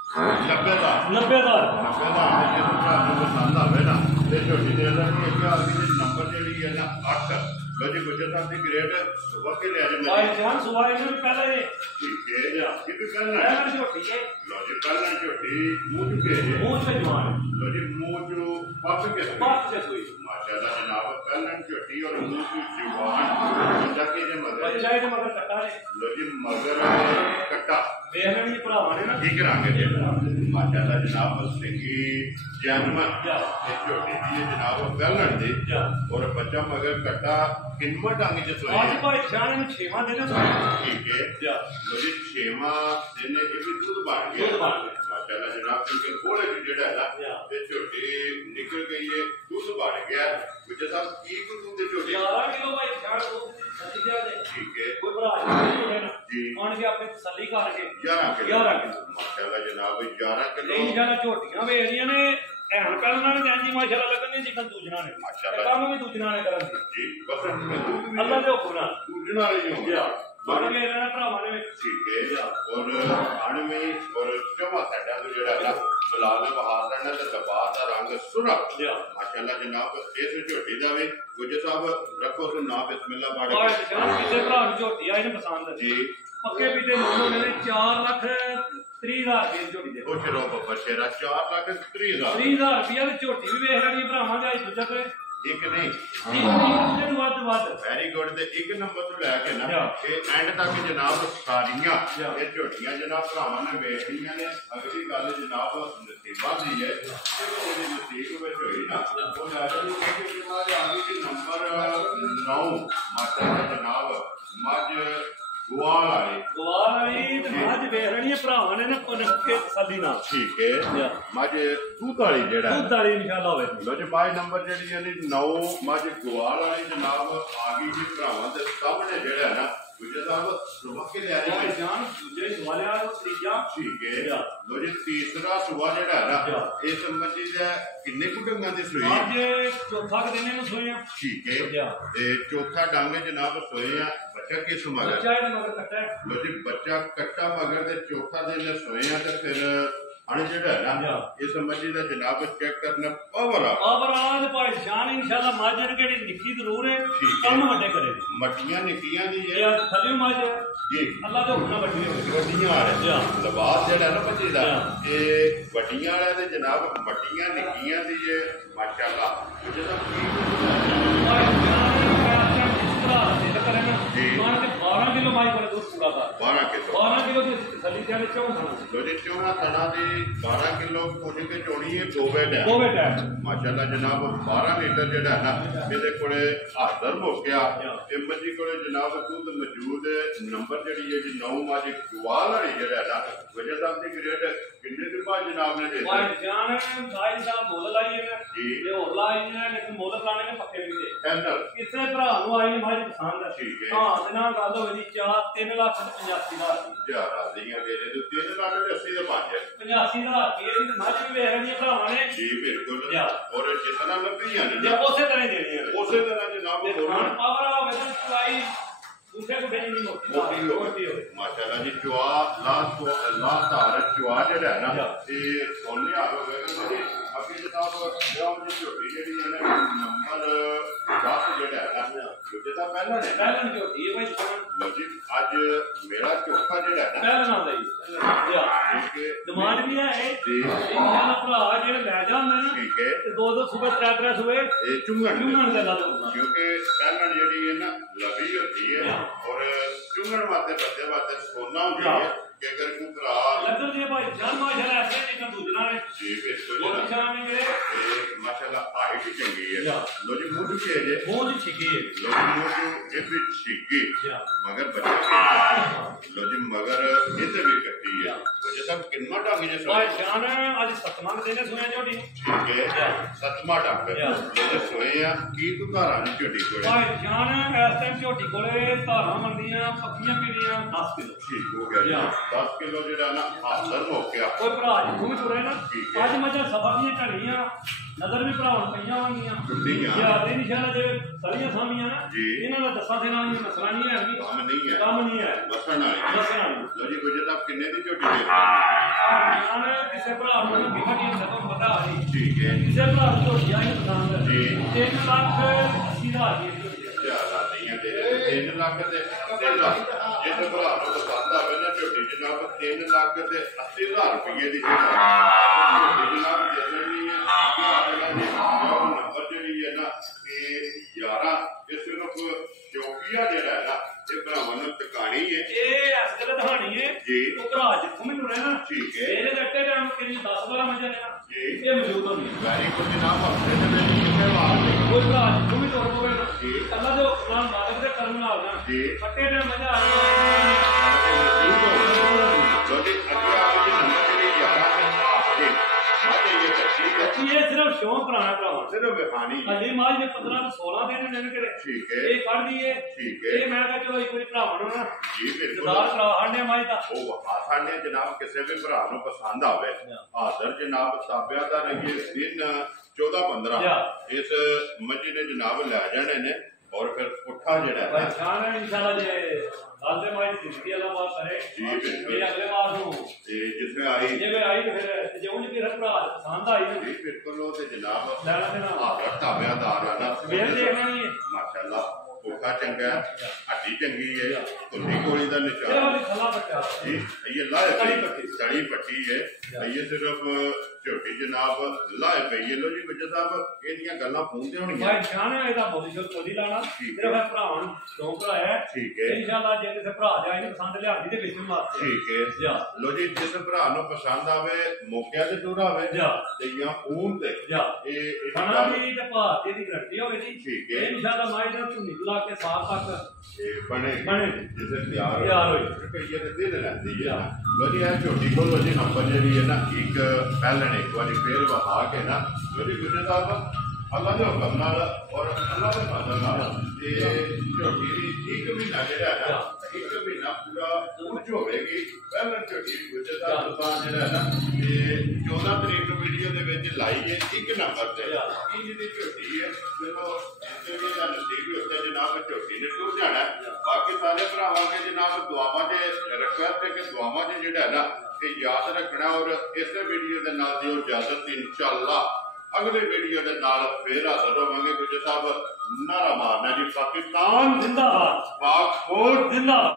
90,000 ਜੇ ਤੁਹਾਨੂੰ ਪਸੰਦ ਆਵੇ ਨਾ ਤੇ ਝੋਟੀ ਦੇ ਅੰਦਰ ਇੱਕ ਆ ਗਈ ਨੰਬਰ ਜਿਹੜੀ ਹੈ ਨਾ 8 ਲੋ ਜੀ ਗੁਜਰ ਸਾਹਿਬ ਦੀ ਗ੍ਰੇਡ ਵਕੇ ਲੈ ਜਾਂਦੇ ਭਾਈ ਜਾਨ ਸੁਆਏ ਨੂੰ ਪਹਿਲਾਂ ਹੀ ਠੀਕ ਹੈ ਜੀ ਇਹ ਵੀ ਕਰਨਾ ਪਹਿਲਾਂ ਝੋਟੀ ਹੈ ਲੋ ਜੀ ਪਹਿਲਾਂ ਝੋਟੀ ਮੂੰਹ ਕੇ ਮੂੰਹ ਤੇ ਜਵਾਨ ਲੋ ਜੀ ਮੂੰਹ ਜੋ ਪੱਕ ਕੇ ਪੱਕ ਕੇ ਸੋਈ ਮਾਸ਼ਾਅੱਲਾ ਜਨਾਬ ਪਹਿਲਾਂ ਝੋਟੀ ਔਰ ਮੂੰਹ ਦੀ ਜਵਾਨ ਜੱਕੇ ਦੇ ਮਗਰ ਬੱਚਾ ਇਹਦੇ ਮਗਰ ਕੱਟਾ ਨੇ ਲੋ ਜੀ ਮਗਰ ਕੱਟਾ ਵੇਖਣੀ ਭਰਾਵਾਂ ਨੇ ਨਾ ਠੀਕ ਕਰਾਂਗੇ ਜੀ ਮਾਸ਼ਾਅੱਲਾ ਜਨਾਬ ਸਿੰਘੀ ਜਨਮਤ ਇਹ ਝੋਟੀ ਦੀ ਜਨਾਬ ਪਹਿਲਾਂ ਦੇ ਔਰ ਬੱਚਾ ਮਗਰ ਕੱਟਾ ਕਿੰਨਾ ਡਾਂਗੇ ਚ ਸੋਇਆ ਅੱਜ ਭਾਈ ਜਾਨ ਨੂੰ 6ਵਾਂ ਦਿਨ ਸੋਇਆ ਠੀਕ ਹੈ ਲੋ ਜੀ 6ਵਾਂ ਦਿਨ ਇਹ ਵੀ ਦੁੱਧ ਬਣ ਗਿਆ ਮਾਸ਼ਾਅੱਲਾ ਜਨਾਬ ਕਿਉਂਕਿ ਕੋਲੇ ਜਿਹੜਾ ਹੈ ਨਾ ਤੇ ਝੋਟੀ ਨਿਕਲ ਗਈ ਹੈ ਦੁੱਧ ਬਣ ਗਿਆ ਗੁਜਰ ਸਾਹਿਬ ਕੀ ਦੁੱਧ ਦੇ ਝੋਟੀ 11 ਕਿਲੋ ਭਾਈ ਜਾਨ ਠੀਕ ਹੈ ਕੋਈ ਭਰਾ ਜੀ ਆਣ ਕੇ ਆਪਣੀ ਤਸੱਲੀ ਕਰਕੇ 11 ਕਿਲੋ ਮਾਸ਼ਾਅੱਲਾ ਜਨਾਬ 11 ਕਿਲੋ ਇਹ ਜਿਹੜਾ ਝੋਟੀਆਂ ਵੇਚਦੀਆਂ ਨੇ ਐਨ ਕਰਨਾ ਨੇ ਜੀ ਮਾਸ਼ਾਅੱਲਾ ਲੱਗਣੇ ਜੀ ਦੂਜਣਾ ਨੇ ਮਾਸ਼ਾਅੱਲਾ ਕੰਮ ਵੀ ਦੂਜਣਾ ਨੇ ਕਰਨ ਜੀ ਬਸ ਅੱਲਾ ਦੇ ਹੁਕਮ ਨਾਲ ਦੂਜਣਾ ਹੀ ਹੋ ਗਿਆ ਬਣ ਕੇ ਇਹਨਾਂ ਭਰਾਵਾਂ ਨੇ ਠੀਕ ਹੈ ਔਰ ਅਣਮੀ ਔਰ ਚੌਵਾ ਸਾਡਾ ਤੋਂ ਜਿਹੜਾ ਨਾ ਬਲਾਲ ਬਹਾਰ ਰਹਿਣਾ ਤੇ ਦਬਾਅ ਦਾ ਰੰਗ ਸੁਰਾ ਮਾਸ਼ਾਅੱਲਾ ਜਨਾਬ ਇਸ ਝੋਟੀ ਦਾ ਵੀ ਗੁਜਰ ਸਾਹਿਬ ਰੱਖੋ ਤੇ ਨਾ ਬਿਸਮਿਲ੍ਲਾ ਪੜ੍ਹ ਕੇ ਕਿਸੇ ਭਰਾ ਨੂੰ ਝੋਟੀ ਆਈ ਨੇ ਪਸੰਦ ਜੀ ਪੱਕੇ ਪੀਤੇ ਮੁੱਲ ਨੇ 4,30,000 ਰੁਪਏ ਦੀ ਝੋਟੀ ਦੇ ਉਹ ਚਲੋ ਬੱਬਾ ਸ਼ੇਰਾ 4,30,000 ਰੁਪਏ ਦੀ ਝੋਟੀ ਵੀ ਵੇਖ ਲੈਣੀ ਭਰਾਵਾਂ ਦੇ ਦੂਜਾ ਤੇ ਇੱਕ ਨਹੀਂ ਵੱਧ ਵੈਰੀ ਗੁੱਡ ਤੇ ਇੱਕ ਨੰਬਰ ਤੋਂ ਲੈ ਕੇ ਨਾ ਇਹ ਐਂਡ ਤੱਕ ਜਨਾਬ ਸਾਰੀਆਂ ਇਹ ਝੋਟੀਆਂ ਜਨਾਬ ਭਰਾਵਾਂ ਨੇ ਵੇਖਣੀਆਂ ਨੇ ਅਗਲੀ ਗੱਲ ਜਨਾਬ ਨਸੀਬਾਂ ਦੀ ਹੈ ਉਹਦੇ ਨਸੀਬ ਵਿੱਚ ਹੋਈ ਨਾ ਉਹ ਲੈ ਜਾਓ ਕਿ ਜਨਾਬ ਆ ਗਈ ਨੰਬਰ 9 ਮਾਸ਼ਾਅੱਲਾ ਜਨਾਬ ਮੱਝ ਗੁਆਲ ਵਾਲੀ ਤੇ ਮੱਝ ਵੇਖ ਲੈਣੀ ਭਰਾਵਾਂ ਨੇ ਨਾ ਪੁੰਨ ਕੇ ਤਸੱਲੀ ਨਾਲ ਠੀਕ ਹੈ ਮੱਝ ਦੁੱਧ ਵਾਲੀ ਜਿਹੜਾ ਦੁੱਧ ਵਾਲੀ ਇਨਸ਼ਾਅੱਲਾ ਹੋਵੇ ਲੋ ਜੀ ਬਾਈ ਨੰਬਰ ਜਿਹੜੀ ਹੈ 9 ਮੱਝ ਗੁਆਲ ਵਾਲੀ ਜਨਾਬ ਆ ਗਈ ਜੀ ਭਰਾਵਾਂ ਦੇ ਸਾਹਮਣੇ ਜਿਹੜਾ ਹੈ ਨਾ ਗੁਜਰ ਸਾਹਿਬ ਸੁਬਹ ਕੇ ਲਿਆ ਜੀ ਜਾਨ ਦੂਜੇ ਸਵਾਲਿਆਂ ਨੂੰ ਤੀਜਾ ਠੀਕ ਹੈ ਲੋ ਜੀ ਤੀਸਰਾ ਸੁਬਹ ਜਿਹੜਾ ਹੈ ਨਾ ਇਸ ਮੱਝੀ ਦਾ ਕਿੰਨੇ ਕੁ ਡੰਗਾਂ ਦੀ ਸੂਈ ਅੱਜ ਚੌਥਾ ਦਿਨ ਨੂੰ ਸੋਏ ਆ ਠੀਕ ਹੈ ਤੇ ਚੌਥਾ ਡੰਗ ਜਨਾਬ ਸੋਏ ਆ ਬੱਚਾ ਕਿਸ ਮਗਰ ਬੱਚਾ ਇਹਦੇ ਮਗਰ ਕੱਟਾ ਲੋ ਜੀ ਬੱਚਾ ਕੱਟਾ ਮਗਰ ਤੇ ਚੌਥਾ ਦਿਨ ਸੋਏ ਆ ਤੇ ਫਿਰ ਅਣ ਜਿਹੜਾ ਹੈ ਨਾ ਇਸ ਮੱਝੀ ਦਾ ਜਨਾਬ ਚੈੱਕ ਕਰਨਾ ਪਾਵਰ ਭਾਈ ਜਾਨ ਇਨਸ਼ਾਅੱਲਾ ਮੱਝ ਜਿਹੜੀ ਨਿੱਕੀ ਜ਼ਰੂਰ ਹੈ ਕੰਮ ਵੱਡੇ ਕਰੇ ਮੱਟੀਆਂ ਨਿੱਕੀਆਂ ਦੀ ਇਹ ਥੱਲੇ ਮੱਝ ਜੀ ਅੱਲਾ ਦੇ ਹੁਕਮ ਨਾਲ ਵੱਡੀ ਹੋਵੇ ਵੱਡੀਆਂ ਵਾਲੇ ਲਿਬਾਸ ਜਿਹੜਾ ਨਾ ਮੱਝੀ ਦਾ ਇਹ ਵੱਡੀਆਂ ਵਾਲੇ ਤੇ ਜਨਾਬ ਮੱਟੀਆਂ ਨਿੱਕੀਆਂ ਦੀ ਜੇ ਮਾਸ਼ਾਅੱਲਾ ਜਦੋਂ ਕੀ ਭਰਾ ਦੇ ਕਰੇ ਨਾ ਮਾਨ ਕੇ 12 ਕਿਲੋ ਮਾਈ ਕੋਲ ਦੁੱਧ ਪੂਰਾ ਕਰ 12 ਕਿਲੋ 12 ਕਿਲੋ ਦੀ ਥੱਲੀ ਤੇ ਚੋਂ ਖਾਣਾ ਲੋ ਜੀ ਚੋਣਾ ਥਣਾ ਦੀ 12 ਕਿਲੋ ਕੋਠੀ ਤੇ ਚੋਣੀ ਹੈ 2 ਬੈਡ ਹੈ ਦੋ ਬੇਟਾ ਮਾਸ਼ਾਅੱਲਾ ਜਨਾਬ 12 ਲੀਟਰ ਜਿਹੜਾ ਹੈ ਨਾ ਇਹਦੇ ਕੋਲੇ ਹਾਜ਼ਰ ਹੋ ਗਿਆ ਇਹ ਮੱਝੀ ਕੋਲੇ ਜਨਾਬ ਦੁੱਧ ਮੌਜੂਦ ਨੰਬਰ ਜਿਹੜੀ ਹੈ ਜੀ 9 ਮਾਜੀ ਗਵਾਲ ਵਾਲੀ ਜਿਹੜਾ ਹੈ ਨਾ ਵਜ੍ਹਾ ਦੀ ਗ੍ਰੇਡ ਕਿੰਨੇ ਦੇ ਬਾਅਦ ਜਨਾਬ ਨੇ ਦੇ ਭਾਈ ਜਾਨ ਸਾਈਜ਼ ਦਾ ਮੁੱਲ ਲਾਈ ਹੈ ਜੀ ਤੇ ਹੋਰ ਲਾਈ ਹੈ ਲੇਕਿਨ ਮੁੱਲ ਲਾਣੇ ਨੇ ਪੱਕੇ ਵੀ ਦੇ ਟੈਂਡਰ ਕਿਸੇ ਭਰਾ ਨੂੰ ਆਈ ਮਾਰੀ ਪਸੰਦ ਹੈ ਠੀਕ ਹੈ ਹਾਂ ਤੇ ਨਾਲ ਗੱਲ ਹੋਈ ਦੀ 3,85,000 ਜਿਆਦਾ ਦੀਆਂ ਦੇ ਦੇ 3 ਲੱਖ ਦੇ 80 ਦੇ 5 85,000 ਰੁਪਏ ਦੀ ਮੱਝ ਵੀ ਵੇਖ ਰਹੀਆਂ ਭਰਾਵਾਂ ਨੇ ਜੀ ਬਿਲਕੁਲ ਔਰ ਜਿਤਨਾ ਲੱਭੀਆਂ ਨੇ ਜੇ ਉਸੇ ਤਰ੍ਹਾਂ ਹੀ ਦੇਣੀ ਹੈ ਉਸੇ ਤਰ੍ਹਾਂ ਜਨਾਬ ਖਾਣ ਪਾਵਰ ਆ ਵੇਖਣ ਚੁਆਈ ਦੂਸਰੇ ਕੋ ਦੇਣੀ ਨਹੀਂ ਮੋਟੀ ਹੋਵੇ ਮਾਸ਼ਾਅੱਲਾ ਜੀ ਚੁਆ ਲਾ ਧਾਰ ਚੁਆ ਜਿਹੜਾ ਹੈ ਨਾ ਤੇ ਸੋਨੇ ਆ ਹੋ ਗਿਆ ਜੀ ਅੱਗੇ ਜਨਾਬ ਜਨਾਬ ਜੀ ਝੋਟੀ ਜਿਹੜੀ ਹੈ ਨਾ ਨੰਬਰ 10 ਜਿਹੜਾ ਹੈ ਨਾ ਜਿਹਦਾ ਪਹਿਲਾਂ ਝੋਟੀ ਹੈ ਭਾਈ ਲੋ ਜੀ ਅੱਜ ਮੇਰਾ ਚੌਥਾ ਜਿਹੜਾ ਹੈ ਨਾ ਪਹਿਲਾਂ ਨਾ ਲਈ ਡਿਮਾਂਡ ਵੀ ਹੈ ਜੀ ਇਹਨਾਂ ਭਰਾ ਜਿਹੜੇ ਲੈ ਜਾਂਦੇ ਨੇ ਠੀਕ ਹੈ ਤੇ ਦੋ ਸੂਬੇ ਤਰੇ ਸੂਬੇ ਇਹ ਚੁੰਗਣ ਦੇ ਲਾ ਦੋ ਕਿਉਂਕਿ ਪਹਿਲਾਂ ਜਿਹੜੀ ਹੈ ਨਾ ਲਵੀ ਹੁੰਦੀ ਹੈ ਔਰ ਚੁੰਗਣ ਵਾਸਤੇ ਬੱਚੇ ਵਾਸਤੇ ਸੋਨਾ ਹੁੰਦੀ ਹੈ ਕਿ ਅਗਰ ਕੋਈ ਭਰਾ ਲੱਗਣ ਦੇ ਭਾਈ ਜਾਨ ਮਾਸ਼ਾਅੱਲਾ ਐਸੇ ਇੱਕ ਦੂਜਣਾ ਨੇ ਜੀ ਬਿਲਕੁਲ ਉਹ ਨਿਸ਼ਾਨ ਨਹੀਂ ਮੇਰੇ ਤੇ ਮਾਸ਼ਾਅੱਲਾ ਹਾਈਟ ਹੀ ਚੰਗੀ ਹੈ ਲੋ ਜੀ ਮੂੰਹ ਕੇ ਜੇ ਬਹੁਤ ਹੀ ਛਿੱਕੀ ਹੈ ਲੋ ਜੀ ਮੂੰਹ ਇਹ ਵੀ ਛਿੱਕੀ ਮਗਰ ਬੱਚੇ ਲੋ ਜੀ ਮਗਰ ਇਹ ਤੇ ਵੀ ਕੱਟੀ ਹੈ ਉਹ ਜੇ ਸਭ ਕਿੰਨਾ ਢੰਗ ਜੇ ਭਾਈ ਜਾਨ ਅੱਜ ਸਤਮਾਂ ਦੇ ਨੇ ਸੁਣਿਆ ਝੋਟੀ ਠੀਕ ਹੈ ਸਤਮਾ ਢੰਗ ਜੇ ਸੋਏ ਆ ਕੀ ਤੂੰ ਧਾਰਾਂ ਦੀ ਝੋਟੀ ਕੋਲੇ ਭਾਈ ਜਾਨ ਇਸ ਟਾਈਮ ਝੋਟੀ ਕੋਲੇ ਧਾਰਾਂ ਮੰਦੀਆਂ ਪੱਕੀਆਂ ਪੀੜੀਆਂ 10 ਕਿਲੋ ਠੀਕ ਹੋ ਗਿਆ ਜੀ 10 ਕਿਲੋ ਜਿਹੜਾ ਨਾ ਹਾਸਲ ਹੋ ਗਿਆ ਕੋਈ ਭਰਾ ਜੀ ਤੂੰ ਤੁਰੇ ਨਾ ਅੱਜ ਮੱਝਾਂ ਸਫਾ ਦੀਆਂ ਢੜੀਆਂ ਨਜ਼ਰ ਵੀ ਭਰਾਉਣ ਪਈਆਂ ਹੋਣਗੀਆਂ ਟੁੱਟੀਆਂ ਯਾਰ ਦੇ ਨਿਸ਼ਾਨਾ ਜਿਹੜੇ ਸਲੀਆਂ ਸਾਮੀਆਂ ਨਾ ਇਹਨਾਂ ਦਾ ਦੱਸਾਂ ਦੇ ਨਾਲ ਮਸਲਾ ਨਹੀਂ ਹੈ ਕੰਮ ਨਹੀਂ ਹੈ ਕੰਮ ਨਹੀਂ ਹੈ ਮਸਣ ਵਾਲੀ ਲੋ ਜੀ ਗੁਜਰ ਆਪ ਕਿੰਨੇ ਦੀ ਝੋਟੀ ਦੇ ਜਾਨ ਕਿਸੇ ਭਰਾ ਨੂੰ ਬਿਖੜੀ ਸਭ ਪਤਾ ਹੈ ਠੀਕ ਹੈ ਕਿਸੇ ਭਰਾ ਨੂੰ ਝੋਟੀਆਂ ਹੀ ਪਸੰਦ ਹੈ ਜੀ 3,80,000 ਦੀ ਜ਼ਿਆਦਾ ਨਹੀਂ ਹੈ ਦੇ 3 ਲੱਖ ਦੇ 3 ਲੱਖ ਜੇ ਭਰਾ ਨੂੰ ਪਸੰਦ ਆਵੇ ਨਾ ਝੋਟੀ ਜਨਾਬ 3 ਲੱਖ ਦੇ 80,000 ਰੁਪਏ ਦੀ ਝੋਟੀ ਜਨਾਬ ਦੇ ਦੇਣੀ ਹੈ ਕਿ ਆਪਣਾ ਨੰਬਰ ਜਿਹੜੀ ਹੈ ਨਾ ਇਹ 11 ਇਹ ਸਿਰਫ ਚੌਕੀਆ ਜਿਹੜਾ ਹੈ ਨਾ ਇਹ ਭਰਾਵਾਂ ਨੂੰ ਟਿਕਾਣੀ ਹੈ ਇਹ ਇਸ ਗੱਲ ਦਿਖਾਣੀ ਹੈ ਜੀ ਉਹ ਭਰਾ ਜਿੱਥੋਂ ਮੈਨੂੰ ਰਹਿਣਾ ਠੀਕ ਹੈ ਇਹਦੇ ਕੱਟੇ ਟਾਈਮ ਕਿੰਨੀ 10-12 ਮੱਝਾਂ ਨੇ ਨਾ ਜੀ ਇਹ ਮੌਜੂਦ ਹੋਣੀ ਵੈਰੀ ਗੁੱਡ ਜਨਾਬ ਹਫਤੇ ਦੇ ਵਿੱਚ ਕਿੰਨੇ ਵਾਰ ਨੇ ਕੋਈ ਭਰਾ ਜਿੱਥੋਂ ਵੀ ਤੋੜ ਪਵੇ ਨਾ ਜੀ ਅੱਲਾ ਦੇ ਕੁਰਾਨ ਮਾਲਕ ਦੇ ਕਰਮ ਨਾਲ ਨਾ ਜੀ ਕੱਟੇ ਟਾਈਮ ਮੱਝਾਂ ਆ ਲੋ ਜੀ ਅੱਗੇ ਆ ਕੇ ਨੰਬਰ ਜਿਹੜੀ 11 ਹੈ ਆਪਕੇ ਮਾਝੇ ਇਹ ਤਕਸੀਰ ਹੈ ਇਹ ਸਿਰਫ ਸ਼ੌਂਕ ਪੁਰਾਣਾ ਭਰਾਵਾਂ ਸਿਰਫ ਵਿਖਾਣੀ ਹੈ ਹਲੀ ਮਾਝ ਦੇ 15 ਤੋਂ 16 ਦਿਨ ਨੇ ਕਿਹੜੇ ਠੀਕ ਹੈ ਇਹ ਕੱਢ ਦਈਏ ਠੀਕ ਹੈ ਇਹ ਮੈਂ ਕਿਹਾ ਚਲੋ ਇੱਕ ਵਾਰੀ ਭਰਾਵਾਂ ਨੂੰ ਨਾ ਜੀ ਬਿਲਕੁਲ ਸਰਦਾਰ ਭਰਾ ਹੰਡੇ ਮਾਝ ਦਾ ਉਹ ਆਸਾਨੇ ਜਨਾਬ ਕਿਸੇ ਵੀ ਭਰਾ ਨੂੰ ਪਸੰਦ ਆਵੇ ਹਾਜ਼ਰ ਜਨਾਬ ਸਾਬਿਆਂ ਦਾ ਰਹੀਏ ਦਿਨ 14-15 ਇਸ ਮੱਝੀ ਨੇ ਜਨਾਬ ਲੈ ਜਾਣੇ ਨੇ ਔਰ ਫਿਰ ਪੁੱਠਾ ਜਿਹੜਾ ਭਾਈ ਸ਼ਾਨ ਹੈ ਇਨਸ਼ਾਅੱਲਾ ਜੇ ਗੱਲ ਦੇ ਮਾਝ ਦੀ ਜ਼ਿੰਦਗੀ ਵਾਲਾ ਬਾਤ ਕਰੇ ਜੀ ਬਿਲਕੁਲ ਇਹ ਅਗਲੇ ਵਾਰ ਨੂੰ ਤੇ ਜਿਸਨੇ ਆਈ ਜੇ ਫਿਰ ਆਈ ਤੇ ਫਿਰ ਜੇ ਉਂਝ ਕਿਹੜਾ ਭਰਾ ਪਸੰਦ ਆਈ ਨਾ ਜੀ ਬਿਲਕੁਲ ਉਹ ਤੇ ਜਨਾਬ ਲੈਣਾ ਤੇ ਨਾ ਹਾਜ਼ਰ ਤਾਬਿਆਦਾਰ ਆ ਨਾ ਵੇਰ ਦੇਖਣਾ ਨਹੀਂ ਹੈ ਮਾਸ਼ਾਅੱਲਾ ਪੁੱਠਾ ਚੰਗਾ ਹੱਡੀ ਚੰਗੀ ਹੈ ਧੁੰਨੀ ਕੋਲੀ ਦਾ ਇਹ ਨਿਸ਼ਾਨ ਵਾਲੀ ਖਲਾ ਬੱਚਾ ਜੀ ਇਹ ਲਾਏ ਸੜੀ ਪੱਟੀ ਹੈ ਇਹ ਸਿਰਫ ਝੋਟੀ ਜਨਾਬ ਲਾਏ ਪਈ ਹੈ ਲੋ ਜੀ ਗੁੱਜਰ ਸਾਹਿਬ ਇਹਦੀਆਂ ਗੱਲਾਂ ਫੋਨਦੇ ਹੋਣਗੀਆਂ ਭਾਈ ਸ਼ਾਨ ਹੈ ਇਹਦਾ ਬੋਲੀ ਕੋਈ ਲਾਣਾ ਸਿਰਫ ਇਹ ਭਰਾਵਾਂ ਨੂੰ ਸ਼ੌਂਕ ਆਇਆ ਠੀਕ ਹੈ ਇਨਸ਼ਾਅੱਲਾ ਜੇ ਕਿਸੇ ਭਰਾ ਦੇ ਆਈ ਨੂੰ ਪਸੰਦ ਲਿਆਂਦੀ ਤੇ ਵੇਚਣ ਵਾਸਤੇ ਠੀਕ ਹੈ ਲੋ ਜੀ ਜਿਸ ਭਰਾ ਨੂੰ ਪਸੰਦ ਆਵੇ ਮੌਕਿਆਂ ਤੇ ਟੁਰ ਆਵੇ ਤੇ ਜਾਂ ਫੋਨ ਤੇ ਇਹ ਖਾਣਾ ਵੀ ਤੇ ਭਾਰਤੀ ਦੀ ਗਰੰਟੀ ਹੋਵੇ ਜੀ ਠੀਕ ਹੈ ਇਨਸ਼ਾਅੱਲਾ ਮਾਈ ਦਾ ਝੁੰਨੀ ਬੁਲਾ ਕੇ ਸਾਫ ਤੱਕ ਇਹ ਬਣੇ ਜਿਸੇ ਤਿਆਰ ਹੋਏ ਰੁਪਈਏ ਤੇ ਦੇ ਲੈਂਦੀ ਹੈ ਲੋ ਜੀ ਇਹ ਝੋਟੀ ਕੋਲ ਲੋ ਜੀ ਨੰਬਰ ਜਿਹੜੀ ਹੈ ਨਾ ਇੱਕ ਪਹਿਲਾਂ ਇੱਕ ਵਾਰੀ ਫੇਰ ਵਹਾ ਕੇ ਨਾ ਲੋ ਜੀ ਗੁੱਜਰ ਸਾਹਿਬ ਅੱਲਾ ਦੇ ਹੁਕਮ ਨਾਲ ਔਰ ਅੱਲਾ ਦੇ ਫਜ਼ਲ ਨਾਲ ਤੇ ਝੋਟੀ ਦੀ ਇੱਕ ਮਹੀਨਾ ਜਿਹੜਾ ਹੈ ਨਾ ਇੱਕ ਮਹੀਨਾ ਪੂਰਾ ਉੱਚ ਹੋਵੇਗੀ ਪਹਿਲਾਂ ਝੋਟੀ ਗੁੱਜਰ ਸਾਹਿਬ ਦੁਕਾਨ ਜਿਹੜਾ ਹੈ ਨਾ ਤੇ 14 ਤਰੀਕ ਨੂੰ ਵੀਡੀਓ ਦੇ ਵਿੱਚ ਲਾਈ ਹੈ ਇੱਕ ਨੰਬਰ ਤੇ ਇਹ ਜਿਹੜੀ ਝੋਟੀ ਹੈ ਜਦੋਂ ਇਸੇ ਵੀ ਦਾ ਨਸੀਬ ਹੁੰਦਾ ਜਨਾਬ ਝੋਟੀ ਨੇ ਟੁਰ ਜਾਣਾ ਬਾਕੀ ਸਾਰੇ ਭਰਾਵਾਂ ਕੇ ਜਨਾਬ ਦੁਆਵਾਂ ਦੇ ਰਿਕਵੈਸਟ ਹੈ ਕਿ ਦੁਆਵਾਂ ਦੇ ਜਿਹੜਾ ਹੈ ਨਾ ਕਿ ਯਾਦ ਰੱਖਣਾ ਔਰ ਇਸੇ ਵੀਡੀਓ ਦੇ ਨਾਲ ਦਿਓ ਇਜਾਜ਼ਤ ਇਨਸ਼ਾਅੱਲਾ ਅਗਲੇ ਵੀਡੀਓ ਦੇ ਨਾਲ ਫੇਰ ਹਾਜ਼ਰ ਹੋਵਾਂਗੇ ਗੁੱਜਰ ਸਾਹਿਬ ਨਾਰਾ ਮਾਰਨਾ ਜੀ ਪਾਕਿਸਤਾਨ ਜ਼ਿੰਦਾਬਾਦ ਪਾਕ ਫੌਜ ਜ਼ਿੰਦਾਬਾਦ